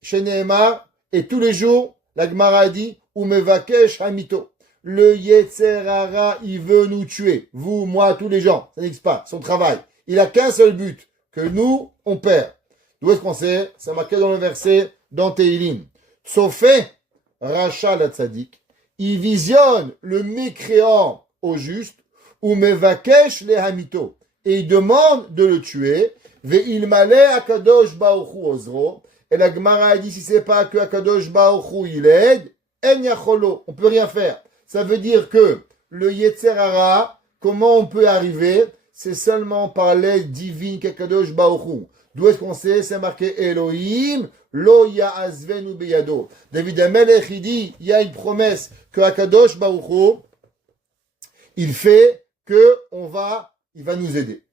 chez Nehemar, et tous les jours, la Gemara dit, Umevakesh Hamito. Le Yetzer Hara, il veut nous tuer. Vous, moi, tous les gens. Ça n'existe pas. Son travail. Il a qu'un seul but. Que nous, on perd. D'où est-ce qu'on sait? Ça marqué dans le verset, dans Teilim. Sofé, Racha la Tzadik. Il visionne le mécréant au juste. Umevakesh le Hamito. Et il demande de le tuer. Ve'ilmale akadosh baruchu ozro. Et la Gemara dit, si c'est pas que Akadosh Baruch Hu, il aide, En Yacholo, on peut rien faire. Ça veut dire que le Yetzer Hara, comment on peut arriver? C'est seulement par l'aide divine qu'Akadosh Baruch Hu. D'où est-ce qu'on sait? C'est marqué Elohim, Lo Ya'azvenu Beyado. David Amelech, il dit, il y a une promesse que Akadosh Baruch Hu, il fait que il va nous aider.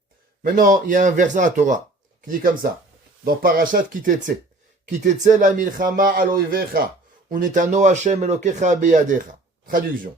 Maintenant, il y a un verset à la Torah qui dit comme ça, dans Parashat Kitetse. Kitetse la milchama al oivecha, unetano Hashem elokecha beyadecha. Traduction.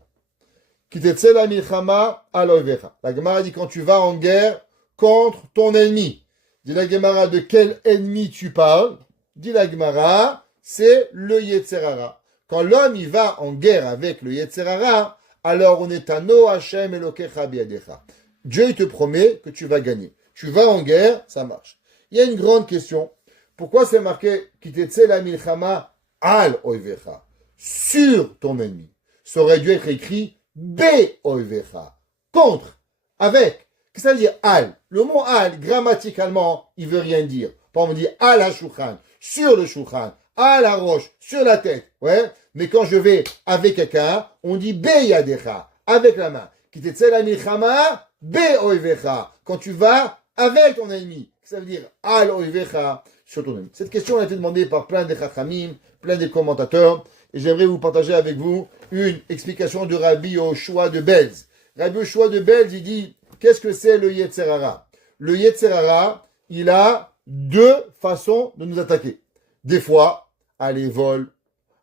Kitetse la milchama al oivecha. La Gemara dit quand tu vas en guerre contre ton ennemi. Dit la Gemara de quel ennemi tu parles? Dit la Gemara, c'est le Yetzer Hara. Quand l'homme il va en guerre avec le Yetzer Hara, alors on est à No Hashem Elokecha biadecha. Dieu il te promet que tu vas gagner. Tu vas en guerre, ça marche. Il y a une grande question. Pourquoi c'est marqué Kitetse la milchama al oivecha, sur ton ennemi? Ça aurait dû être écrit be oivecha, contre, avec. Qu'est-ce que ça veut dire al? Le mot al, grammaticalement, il veut rien dire. Par exemple, on dit al ha-shulchan, sur le shulchan, à la roche, sur la tête. Ouais. Mais quand je vais avec quelqu'un, on dit be yadecha, avec la main. Kitetse la milchama be oivecha, quand tu vas avec ton ennemi. Ça veut dire al oivecha, sur ton ennemi. Cette question a été demandée par plein de chachamim, plein de commentateurs, et j'aimerais vous partager avec vous une explication de Rabbi Yoshua de Belz. Rabbi Yoshua de Belz, il dit, qu'est-ce que c'est le Yetzer Hara? Le Yetzer Hara, il a deux façons de nous attaquer. Des fois, aller vol,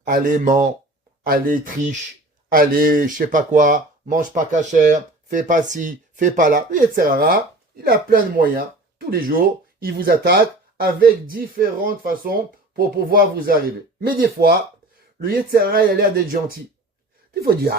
aller ment, aller triche, aller je sais pas quoi, mange pas cachère, fais pas ci, fais pas là. Le Yetzer Hara, il a plein de moyens. Tous les jours, il vous attaque avec différentes façons pour pouvoir vous arriver. Mais des fois, le Yetzer Hara, il a l'air d'être gentil. Il faut dire,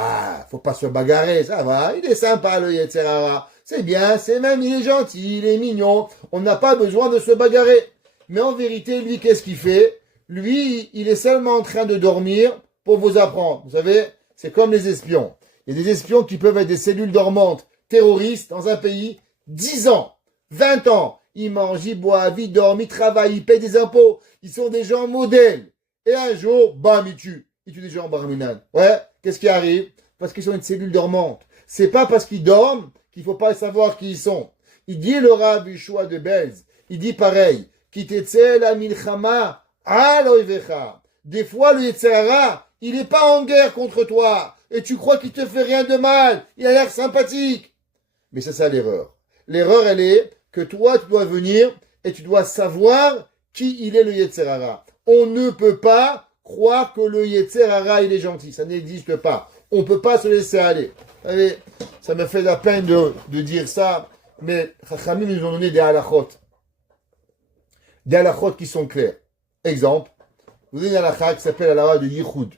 faut pas se bagarrer, ça va, il est sympa le Yetzer Hara. C'est bien, il est gentil, il est mignon, on n'a pas besoin de se bagarrer. Mais en vérité, lui, qu'est-ce qu'il fait? Lui, il est seulement en train de dormir pour vous apprendre. Vous savez, c'est comme les espions. Il y a des espions qui peuvent être des cellules dormantes terroristes dans un pays, 10 ans, 20 ans. Ils mangent, ils boivent, ils dorment, ils travaillent, ils payent des impôts. Ils sont des gens modèles. Et un jour, bam, ils tuent. Ils tuent des gens en barminane. Ouais, qu'est-ce qui arrive? Parce qu'ils sont une cellule dormante. C'est pas parce qu'ils dorment qu'il faut pas savoir qui ils sont. Il dit le Rabbi Yoshua de Belz, il dit pareil, Kitetse la milchama al oivecha. Des fois, le Yetzer Hara, il n'est pas en guerre contre toi. Et tu crois qu'il te fait rien de mal. Il a l'air sympathique. Mais c'est ça l'erreur. L'erreur, elle est que toi, tu dois venir et tu dois savoir qui il est le Yetzer Hara. On ne peut pas croire que le Yetzer Hara, il est gentil. Ça n'existe pas. On ne peut pas se laisser aller. Vous savez, ça me fait la peine de dire ça, mais Chachamim nous ont donné des halachot. Des halachot qui sont clairs. Exemple, vous avez une halakha qui s'appelle la halakha de Yichud.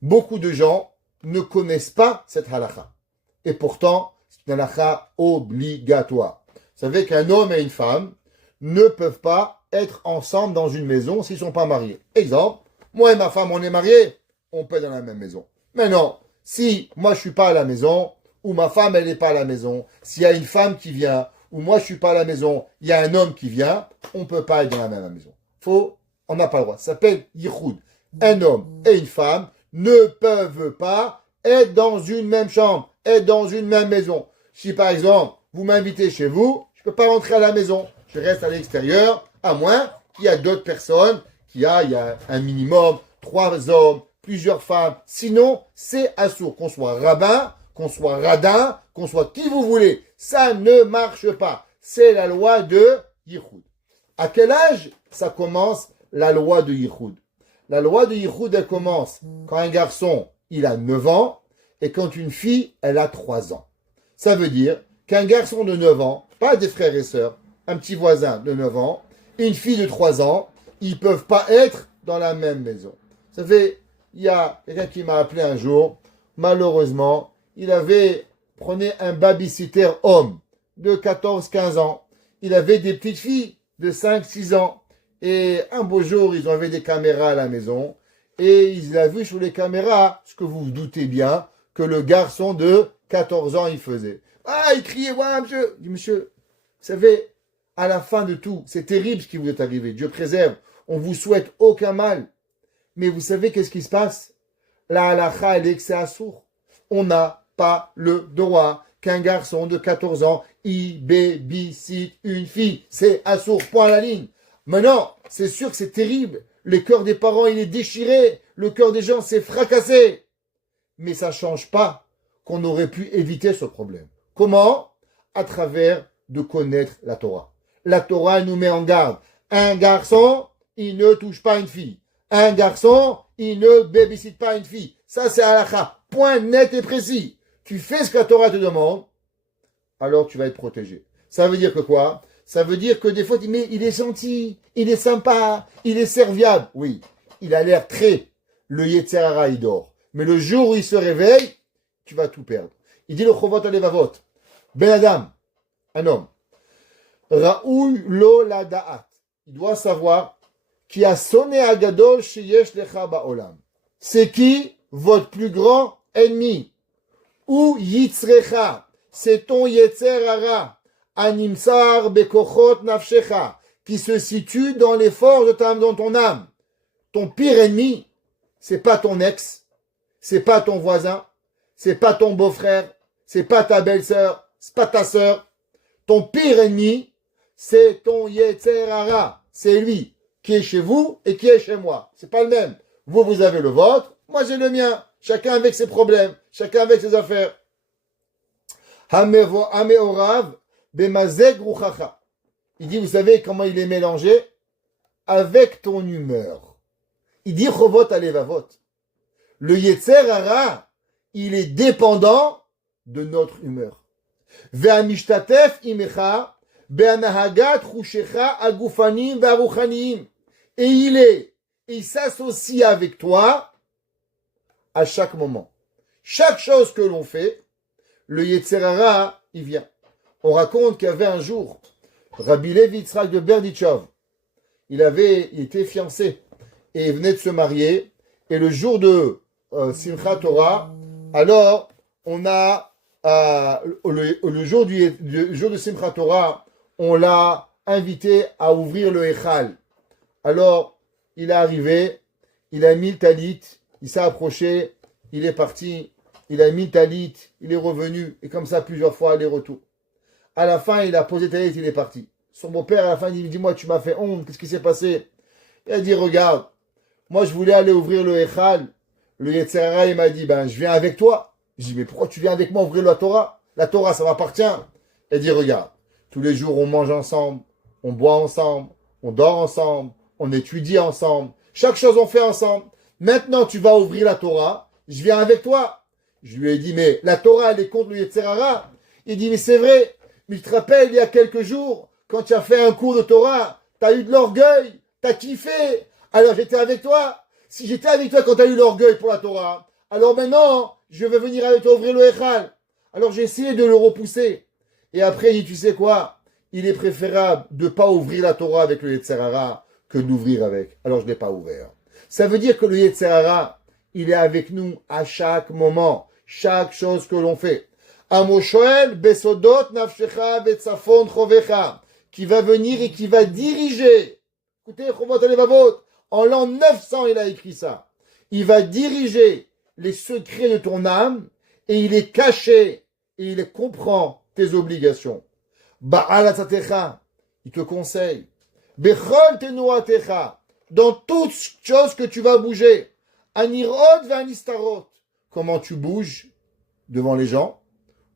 Beaucoup de gens ne connaissent pas cette halakha. Et pourtant, c'est une halakha obligatoire. Vous savez qu'un homme et une femme ne peuvent pas être ensemble dans une maison s'ils ne sont pas mariés. Exemple, moi et ma femme, on est mariés, on peut être dans la même maison. Mais non, si moi je ne suis pas à la maison, ou ma femme elle n'est pas à la maison, s'il y a une femme qui vient, ou moi je ne suis pas à la maison, il y a un homme qui vient, on ne peut pas être dans la même maison. On n'a pas le droit. Ça s'appelle Yichud. Un homme et une femme ne peuvent pas être dans une même chambre, être dans une même maison. Si par exemple, vous m'invitez chez vous, je ne peux pas rentrer à la maison. Je reste à l'extérieur, à moins qu'il y a d'autres personnes, il y a un minimum, 3 hommes, plusieurs femmes. Sinon, c'est assourd. Qu'on soit rabbin, qu'on soit radin, qu'on soit qui vous voulez. Ça ne marche pas. C'est la loi de Yichud. À quel âge ça commence la loi de Yichud? La loi de Yichud, elle commence quand un garçon, il a 9 ans, et quand une fille, elle a 3 ans. Ça veut dire qu'un garçon de 9 ans, pas des frères et sœurs, un petit voisin de 9 ans, une fille de 3 ans, ils ne peuvent pas être dans la même maison. Ça fait, il y a quelqu'un qui m'a appelé un jour, malheureusement, prenait un babysitter homme de 14-15 ans. Il avait des petites filles de 5-6 ans. Et un beau jour, ils avaient des caméras à la maison. Et il a vu sur les caméras, ce que vous vous doutez bien, que le garçon de 14 ans, il faisait. Il criait, ouais, monsieur. Il dit, monsieur, vous savez, à la fin de tout, c'est terrible ce qui vous est arrivé. Dieu préserve. on vous souhaite aucun mal. Mais vous savez qu'est-ce qui se passe? La halakha, elle est que c'est assourd. On n'a pas le droit qu'un garçon de 14 ans y babysit une fille. C'est assourd, point à la ligne. Maintenant, c'est sûr que c'est terrible. Le cœur des parents, il est déchiré. Le cœur des gens s'est fracassé. Mais ça ne change pas qu'on aurait pu éviter ce problème. Comment? À travers de connaître la Torah. La Torah nous met en garde. Un garçon, il ne touche pas une fille. Un garçon, il ne babysite pas une fille. Ça, c'est halakha. Point net et précis. Tu fais ce que la Torah te demande, alors tu vas être protégé. Ça veut dire que quoi? Ça veut dire que des fois, tu dis, mais il est gentil, il est sympa, il est serviable. Oui, il a l'air très. Le Yetzer Hara, il dort. Mais le jour où il se réveille, tu vas tout perdre. Il dit le Chovot Alevavot. Ben Adam, un homme. Raoul lo la da'at. Il doit savoir qui a sonné à Gadol sheyesh lecha ba'olam. C'est qui votre plus grand ennemi? Ou yitzrecha. C'est ton Yetzer Hara. Animsar bekochot nafshecha. Qui se situe dans les forces de dans ton âme. Ton pire ennemi, c'est pas ton ex, c'est pas ton voisin, c'est pas ton beau-frère, c'est pas ta belle-sœur, c'est pas ta sœur. Ton pire ennemi, c'est ton Yetzer Hara. C'est lui qui est chez vous et qui est chez moi. C'est pas le même. Vous, vous avez le vôtre, moi j'ai le mien. Chacun avec ses problèmes, chacun avec ses affaires. Hameorav bemazeg ruchacha. Il dit, vous savez comment il est mélangé? Avec ton humeur. Il dit Chovot Alevavot. Le Yetzer Hara, il est dépendant de notre humeur. Ve'amishtatef imecha be'anahagat chushecha agufanim ve'aruchanim. Et il s'associe avec toi à chaque moment. Chaque chose que l'on fait, le Yetzer Hara, il vient. On raconte qu'il y avait un jour, Rabbi Levi Yitzhak de Berditchov, il était fiancé et il venait de se marier. Et le jour de Simchat Torah, alors on a le jour de Simchat Torah, on l'a invité à ouvrir le Echal. Alors il est arrivé, il a mis le talit, il s'est approché, il est parti, il a mis le talit, il est revenu et comme ça plusieurs fois aller-retour. À la fin, il a posé le talit, il est parti. Son beau-père à la fin il dit, dis-moi, tu m'as fait honte, qu'est-ce qui s'est passé? Il a dit, regarde, moi je voulais aller ouvrir le Echal. Le Yetzer Hara, il m'a dit, ben je viens avec toi. Je dis, mais pourquoi tu viens avec moi ouvrir la Torah? La Torah, ça m'appartient. Il a dit, regarde, tous les jours on mange ensemble, on boit ensemble, on dort ensemble, on étudie ensemble. Chaque chose on fait ensemble. Maintenant tu vas ouvrir la Torah, je viens avec toi. Je lui ai dit, mais la Torah, elle est contre le Yetzer Hara. Il dit, mais c'est vrai. Mais tu te rappelles, il y a quelques jours, quand tu as fait un cours de Torah, tu as eu de l'orgueil, tu as kiffé. Alors j'étais avec toi. Si j'étais avec toi quand tu as eu l'orgueil pour la Torah, alors maintenant, je vais venir avec toi ouvrir le Echal. Alors j'ai essayé de le repousser. Et après, il dit, tu sais quoi? Il est préférable de ne pas ouvrir la Torah avec le Yetzer Hara que d'ouvrir avec. Alors je ne l'ai pas ouvert. Ça veut dire que le Yetzer Hara, il est avec nous à chaque moment, chaque chose que l'on fait. Amoshoel besodot nafshecha betzafon chovecha, qui va venir et qui va diriger. Écoutez, Chovot Alevavot, en l'an 900, il a écrit ça. Il va diriger les secrets de ton âme et il est caché et il comprend tes obligations. Ba'al atzatecha, il te conseille. Bechol tenuatecha, dans toutes choses que tu vas bouger. Anirot ve'anistarot, comment tu bouges devant les gens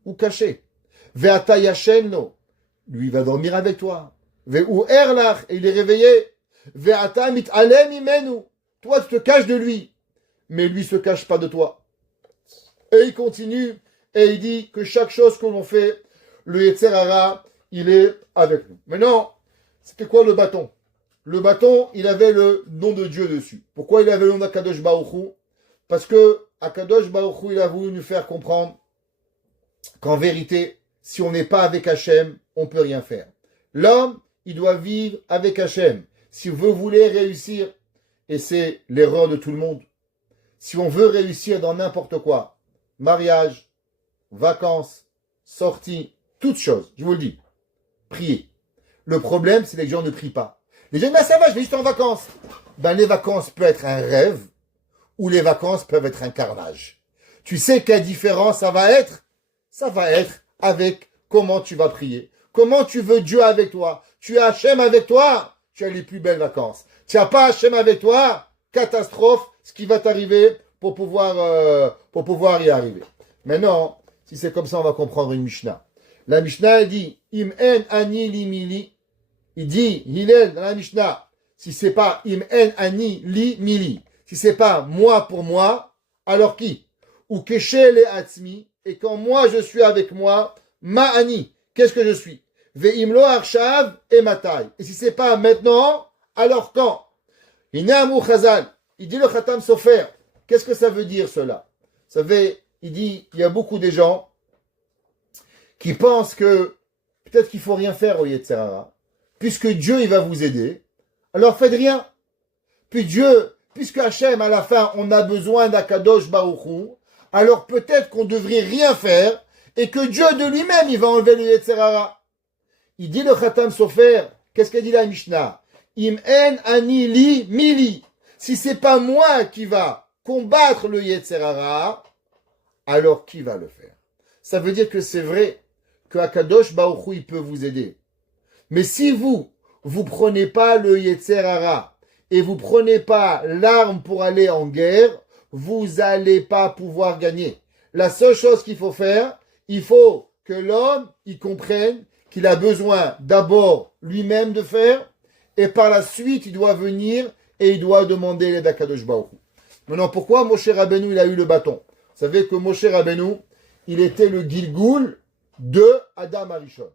ou caché. Ve'ata yashenno, lui va dormir avec toi. Ve'u erlach, et il est réveillé. Ve'ata mit'alem imenu, toi tu te caches de lui, mais lui se cache pas de toi. Et il continue, et il dit que chaque chose que l'on fait, le Yetzer Hara, il est avec nous. Maintenant, c'était quoi le bâton? Le bâton, il avait le nom de Dieu dessus. Pourquoi il avait le nom d'Akadosh Baruch Hu? Parce que Akadosh Baruch Hu, il a voulu nous faire comprendre qu'en vérité, si on n'est pas avec Hachem, on ne peut rien faire. L'homme, il doit vivre avec Hachem. Si vous voulez réussir, et c'est l'erreur de tout le monde, si on veut réussir dans n'importe quoi, mariage, vacances, sorties, toutes choses, je vous le dis, priez. Le problème, c'est que les gens ne prient pas. Les gens disent, ça va, je vais juste en vacances. Ben, les vacances peuvent être un rêve, ou les vacances peuvent être un carnage. Tu sais quelle différence ça va être? Ça va être avec comment tu vas prier. Comment tu veux Dieu avec toi? Tu as Hachem avec toi, tu as les plus belles vacances. Tu n'as pas Hachem avec toi, catastrophe, ce qui va t'arriver pour pouvoir y arriver. Maintenant, si c'est comme ça, on va comprendre une Mishnah. La Mishnah, elle dit, Im en ani li mili. Il dit, Hillel, dans la Mishnah, si c'est pas Im en ani li mili, si c'est pas moi pour moi, alors qui? Ou keshe le atzmi, et quand moi je suis avec moi, ma ani, qu'est-ce que je suis? Ve'imlo arshav et matai. Et si c'est pas maintenant, alors quand? Inamu chazal. Il dit le Khatam Sofer. Qu'est-ce que ça veut dire cela? Vous savez, il dit, il y a beaucoup de gens qui pensent que peut-être qu'il faut rien faire au Yetzer Hara, puisque Dieu il va vous aider, alors faites rien. Puis Dieu, puisque Hachem à la fin on a besoin d'Akadosh Baruch Hu, alors peut-être qu'on devrait rien faire et que Dieu de lui-même il va enlever le Yetzer Hara. Il dit le Khatam Sofer, qu'est-ce qu'elle dit la Mishnah? Im en ani li mili. Si c'est pas moi qui va combattre le Yetzer Hara, alors qui va le faire? Ça veut dire que c'est vrai que Akadosh Baruch Hu, il peut vous aider. Mais si vous prenez pas le Yetzer Hara et vous prenez pas l'arme pour aller en guerre, vous allez pas pouvoir gagner. La seule chose qu'il faut faire, il faut que l'homme, il comprenne qu'il a besoin d'abord lui-même de faire et par la suite, il doit venir et il doit demander l'aide d'Akadosh Baruch Hu. Maintenant, pourquoi Moshe Rabbeinu, il a eu le bâton? Vous savez que Moshe Rabbeinu, il était le Gilgoul de Adam Arishon.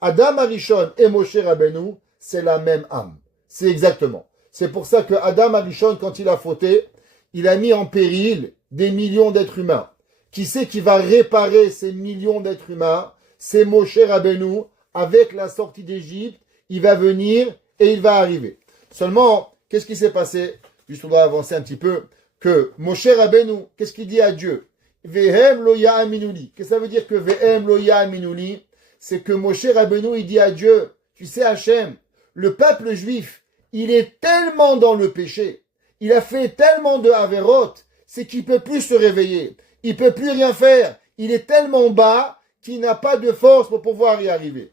Adam Arishon et Moshe Rabbeinu, c'est la même âme. C'est exactement. C'est pour ça que Adam Arishon, quand il a fauté, il a mis en péril des millions d'êtres humains. Qui c'est qui va réparer ces millions d'êtres humains? C'est Moshe Rabbeinu. Avec la sortie d'Égypte, il va venir et il va arriver. Seulement, qu'est-ce qui s'est passé? Juste on doit avancer un petit peu. Que Moshe Rabbeinu, qu'est-ce qu'il dit à Dieu? Vehem lo ya'aminuli. Qu'est-ce que ça veut dire que Vehem lo ya'aminuli? C'est que Moshe Rabbeinu, il dit à Dieu, tu sais Hachem, le peuple juif, il est tellement dans le péché, il a fait tellement de Averot, c'est qu'il peut plus se réveiller, il peut plus rien faire, il est tellement bas qu'il n'a pas de force pour pouvoir y arriver.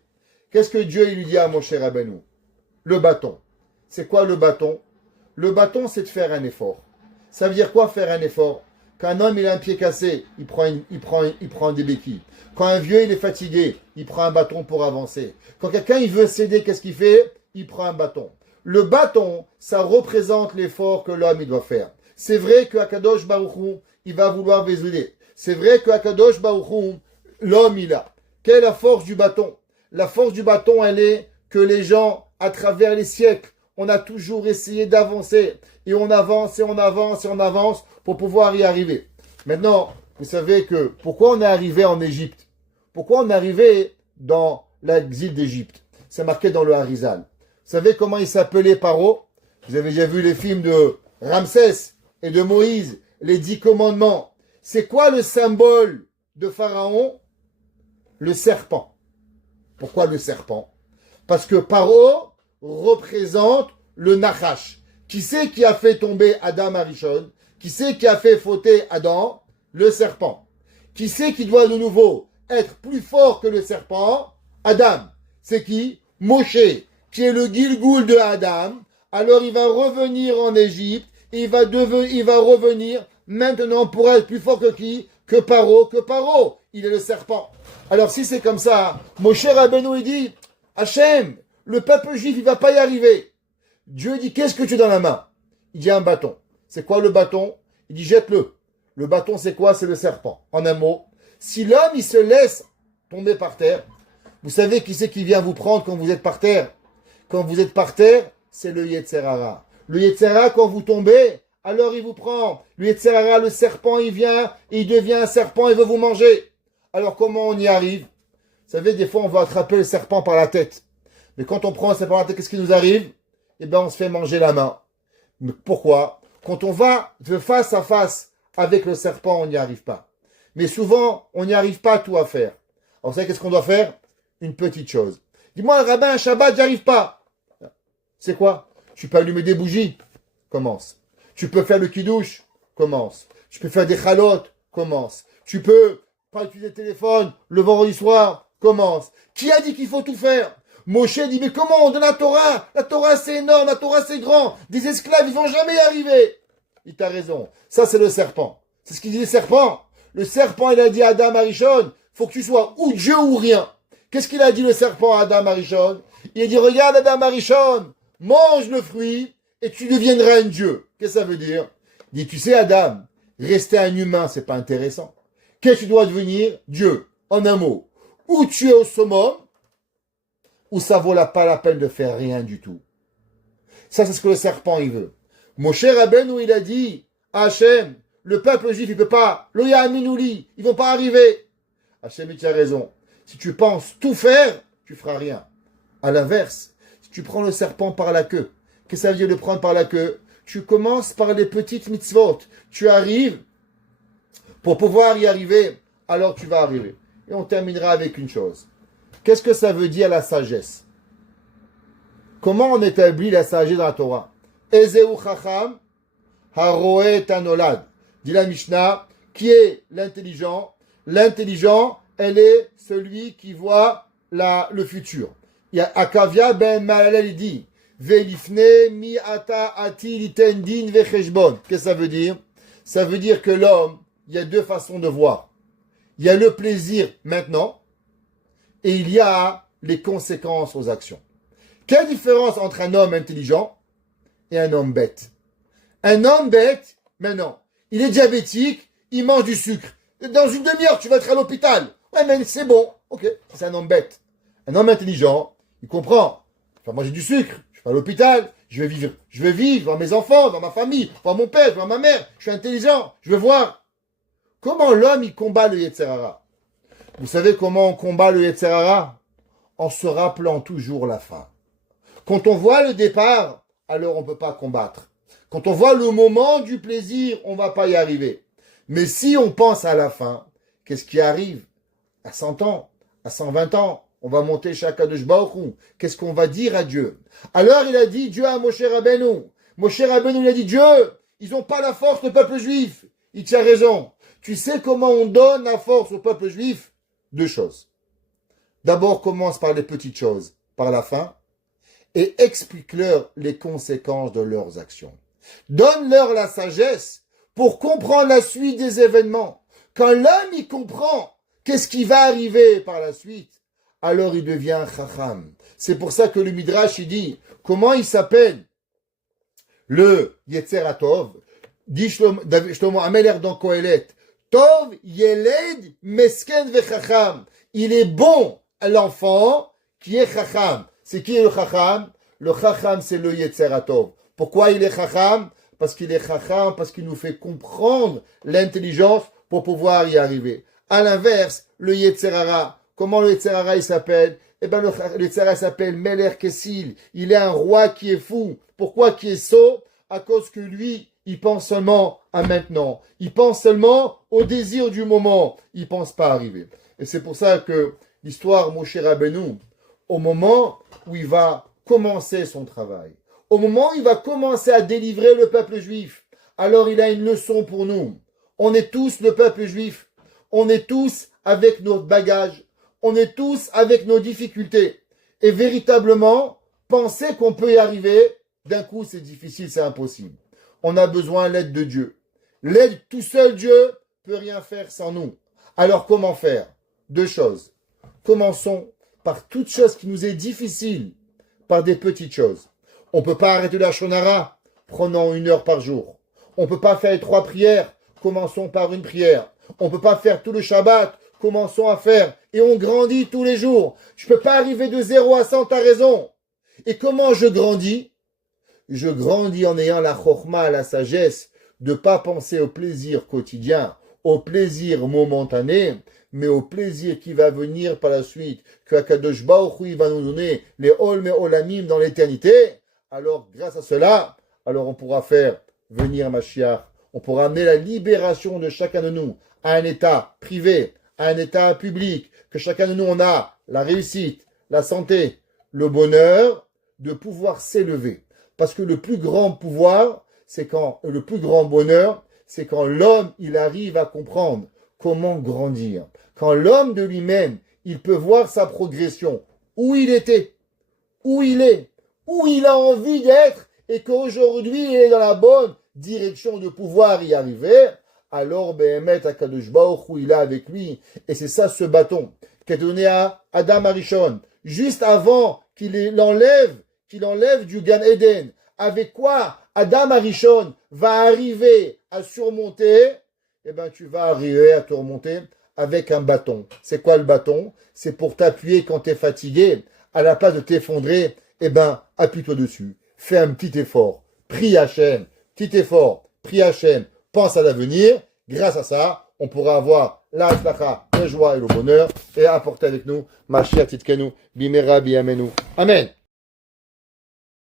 Qu'est-ce que Dieu il lui dit à Moshe Rabbeinu? Le bâton. C'est quoi le bâton? Le bâton, c'est de faire un effort. Ça veut dire quoi faire un effort? Quand un homme il a un pied cassé, il prend des béquilles. Quand un vieux il est fatigué, il prend un bâton pour avancer. Quand quelqu'un il veut céder, qu'est-ce qu'il fait? Il prend un bâton. Le bâton, ça représente l'effort que l'homme il doit faire. C'est vrai que Akadosh Baruch Hu, il va vouloir vous aider. C'est vrai que Akadosh Baruch Hu, l'homme il a. Quelle est la force du bâton? La force du bâton, elle est que les gens, à travers les siècles, on a toujours essayé d'avancer. Et on avance, et on avance, et on avance pour pouvoir y arriver. Maintenant, vous savez que pourquoi on est arrivé en Égypte? Pourquoi on est arrivé dans l'exil d'Égypte? C'est marqué dans le Harizal. Vous savez comment il s'appelait Paro? Vous avez déjà vu les films de Ramsès et de Moïse, les 10 commandements. C'est quoi le symbole de Pharaon? Le serpent. Pourquoi le serpent? Parce que Paro représente le Nachash. Qui c'est qui a fait tomber Adam Arishon? Qui c'est qui a fait fauter Adam? Le serpent. Qui c'est qui doit de nouveau être plus fort que le serpent? Adam. C'est qui? Moshe, qui est le Gilgoul de Adam. Alors il va revenir en Égypte et il va revenir maintenant pour être plus fort que qui? Que Paro. Il est le serpent. Alors si c'est comme ça, Moshe Rabbeinu il dit, Hachem, le peuple juif il va pas y arriver. Dieu dit, qu'est-ce que tu as dans la main? Il dit un bâton. C'est quoi le bâton? Il dit, jette-le. Le bâton c'est quoi? C'est le serpent. En un mot, si l'homme il se laisse tomber par terre, vous savez qui c'est qui vient vous prendre quand vous êtes par terre? Quand vous êtes par terre, c'est le Yetzer Hara. Le Yetzer Hara, quand vous tombez, alors il vous prend. Le Yetzer Hara, le serpent, il vient, il devient un serpent, il veut vous manger. Alors comment on y arrive? Vous savez, des fois on va attraper le serpent par la tête. Mais quand on prend le serpent par la tête, qu'est-ce qui nous arrive? Eh bien on se fait manger la main. Mais pourquoi? Quand on va de face à face avec le serpent, on n'y arrive pas. Mais souvent, on n'y arrive pas à tout à faire. Alors vous savez qu'est-ce qu'on doit faire? Une petite chose. Dis-moi, rabbin, un Shabbat, j'y arrive pas. C'est quoi? Tu peux allumer des bougies. Commence. Tu peux faire le kidouche. Commence. Tu peux faire des chalotes. Commence. Tu peux pas utiliser le téléphone le vendredi soir. Commence. Qui a dit qu'il faut tout faire? Moshe dit, mais comment on donne la Torah? La Torah c'est énorme, la Torah c'est grand. Des esclaves, ils vont jamais y arriver. Il t'a raison. Ça c'est le serpent. C'est ce qu'il dit le serpent. Le serpent, il a dit à Adam Arishon, faut que tu sois ou Dieu ou rien. Qu'est-ce qu'il a dit le serpent à Adam Arishon? Il a dit, regarde Adam Arishon, mange le fruit et tu deviendras un Dieu. Qu'est-ce que ça veut dire? Il dit, tu sais Adam, rester un humain, c'est pas intéressant. Qu'est-ce que tu dois devenir? Dieu. En un mot. Ou tu es au summum, ou ça vaut pas la peine de faire rien du tout. Ça, c'est ce que le serpent, il veut. Moshe Rabbeinu, il a dit, Hachem, le peuple juif, il peut pas, Loya Aminouli, ils vont pas arriver. Hachem, tu as raison. Si tu penses tout faire, tu feras rien. À l'inverse, si tu prends le serpent par la queue, qu'est-ce que ça veut dire de prendre par la queue? Tu commences par les petites mitzvot. Tu arrives, pour pouvoir y arriver, alors tu vas arriver. Et on terminera avec une chose. Qu'est-ce que ça veut dire la sagesse? Comment on établit la sagesse dans la Torah? Ezeu chacham haroe tanolad. Dit la Mishnah, qui est l'intelligent? L'intelligent, elle est celui qui voit le futur. Il y a Akavia ben Malalel, il dit, Velifne mi ata ati liten din vecheshbon. Qu'est-ce que ça veut dire? Ça veut dire que l'homme, il y a deux façons de voir. Il y a le plaisir maintenant, et il y a les conséquences aux actions. Quelle différence entre un homme intelligent et un homme bête? Un homme bête, maintenant, il est diabétique, il mange du sucre. Dans une demi-heure, tu vas être à l'hôpital. Ouais, mais c'est bon. Ok, c'est un homme bête. Un homme intelligent, il comprend. Je vais manger du sucre, je vais à l'hôpital, je vais vivre, voir mes enfants, voir ma famille, voir mon père, voir ma mère. Je suis intelligent, je veux voir. Comment l'homme, il combat le Yetzer Hara? Vous savez comment on combat le Yetzer Hara? En se rappelant toujours la fin. Quand on voit le départ, alors on ne peut pas combattre. Quand on voit le moment du plaisir, on ne va pas y arriver. Mais si on pense à la fin, qu'est-ce qui arrive? À 100 ans, à 120 ans, on va monter chaque Kadosh Baruch Hu. Qu'est-ce qu'on va dire à Dieu? Alors il a dit Dieu à Moshe Rabbeinu. Moshe Rabbeinu, il a dit Dieu, ils n'ont pas la force, le peuple juif. Il tient raison. Tu sais comment on donne la force au peuple juif? Deux choses. D'abord, commence par les petites choses, par la fin, et explique-leur les conséquences de leurs actions. Donne-leur la sagesse pour comprendre la suite des événements. Quand l'homme y comprend qu'est-ce qui va arriver par la suite, alors il devient chacham. C'est pour ça que le Midrash il dit, comment il s'appelle le Yetzer HaTov? Dit Shlomo Ameler dans Kohelet, Tov Yeled Mesken Vechacham. Il est bon à l'enfant qui est chacham. C'est qui le chacham? Le chacham, c'est le Yetzer HaTov. Pourquoi il est chacham? Parce qu'il est chacham, parce qu'il nous fait comprendre l'intelligence pour pouvoir y arriver. À l'inverse, le Yetzer Hara, comment le Yetzer Hara il s'appelle? Eh bien, le Yetzer Hara s'appelle Meler Kessil. Il est un roi qui est fou. Pourquoi qui est sot? À cause que lui, il pense seulement à maintenant. Il pense seulement au désir du moment. Il pense pas arriver. Et c'est pour ça que l'histoire Moshe Rabbeinu, au moment où il va commencer son travail, au moment où il va commencer à délivrer le peuple juif, alors il a une leçon pour nous. On est tous le peuple juif. On est tous avec nos bagages. On est tous avec nos difficultés. Et véritablement, penser qu'on peut y arriver, d'un coup c'est difficile, c'est impossible. On a besoin de l'aide de Dieu. L'aide tout seul, Dieu peut rien faire sans nous. Alors comment faire? Deux choses. Commençons par toute chose qui nous est difficile, par des petites choses. On ne peut pas arrêter la shonara, prenons 1 heure par jour. On ne peut pas faire 3 prières, commençons par une prière. On ne peut pas faire tout le Shabbat, commençons à faire. Et on grandit tous les jours. Je ne peux pas arriver de 0 à 100, t'as raison. Et comment je grandis? Je grandis en ayant la chokhma, la sagesse, de ne pas penser au plaisir quotidien, au plaisir momentané, mais au plaisir qui va venir par la suite, que Akadosh Baruch Hu va nous donner les Ol Me'olamim dans l'éternité. Alors, grâce à cela, alors on pourra faire venir Mashiach. On pourra amener la libération de chacun de nous à un état privé, à un état public, que chacun de nous on a la réussite, la santé, le bonheur, de pouvoir s'élever. Parce que le plus grand pouvoir, le plus grand bonheur, c'est quand l'homme, il arrive à comprendre comment grandir. Quand l'homme de lui-même, il peut voir sa progression, où il était, où il est, où il a envie d'être, et qu'aujourd'hui, il est dans la bonne direction de pouvoir y arriver, alors Behemet Akadosh Baruch Hu, il est avec lui. Et c'est ça ce bâton qui est donné à Adam Arishon, juste avant qu'il enlève du Gan Eden. Avec quoi Adam Arishon va arriver à surmonter? Eh bien, tu vas arriver à te remonter avec un bâton. C'est quoi le bâton? C'est pour t'appuyer quand tu es fatigué. À la place de t'effondrer, eh bien, appuie-toi dessus. Fais un petit effort. Prie Hachem. Petit effort. Prie Hachem. Pense à l'avenir. Grâce à ça, on pourra avoir la hatzlacha, la joie et le bonheur et apporter avec nous Mashiach Tzidkenu, Bimera Biyamenu. Amen.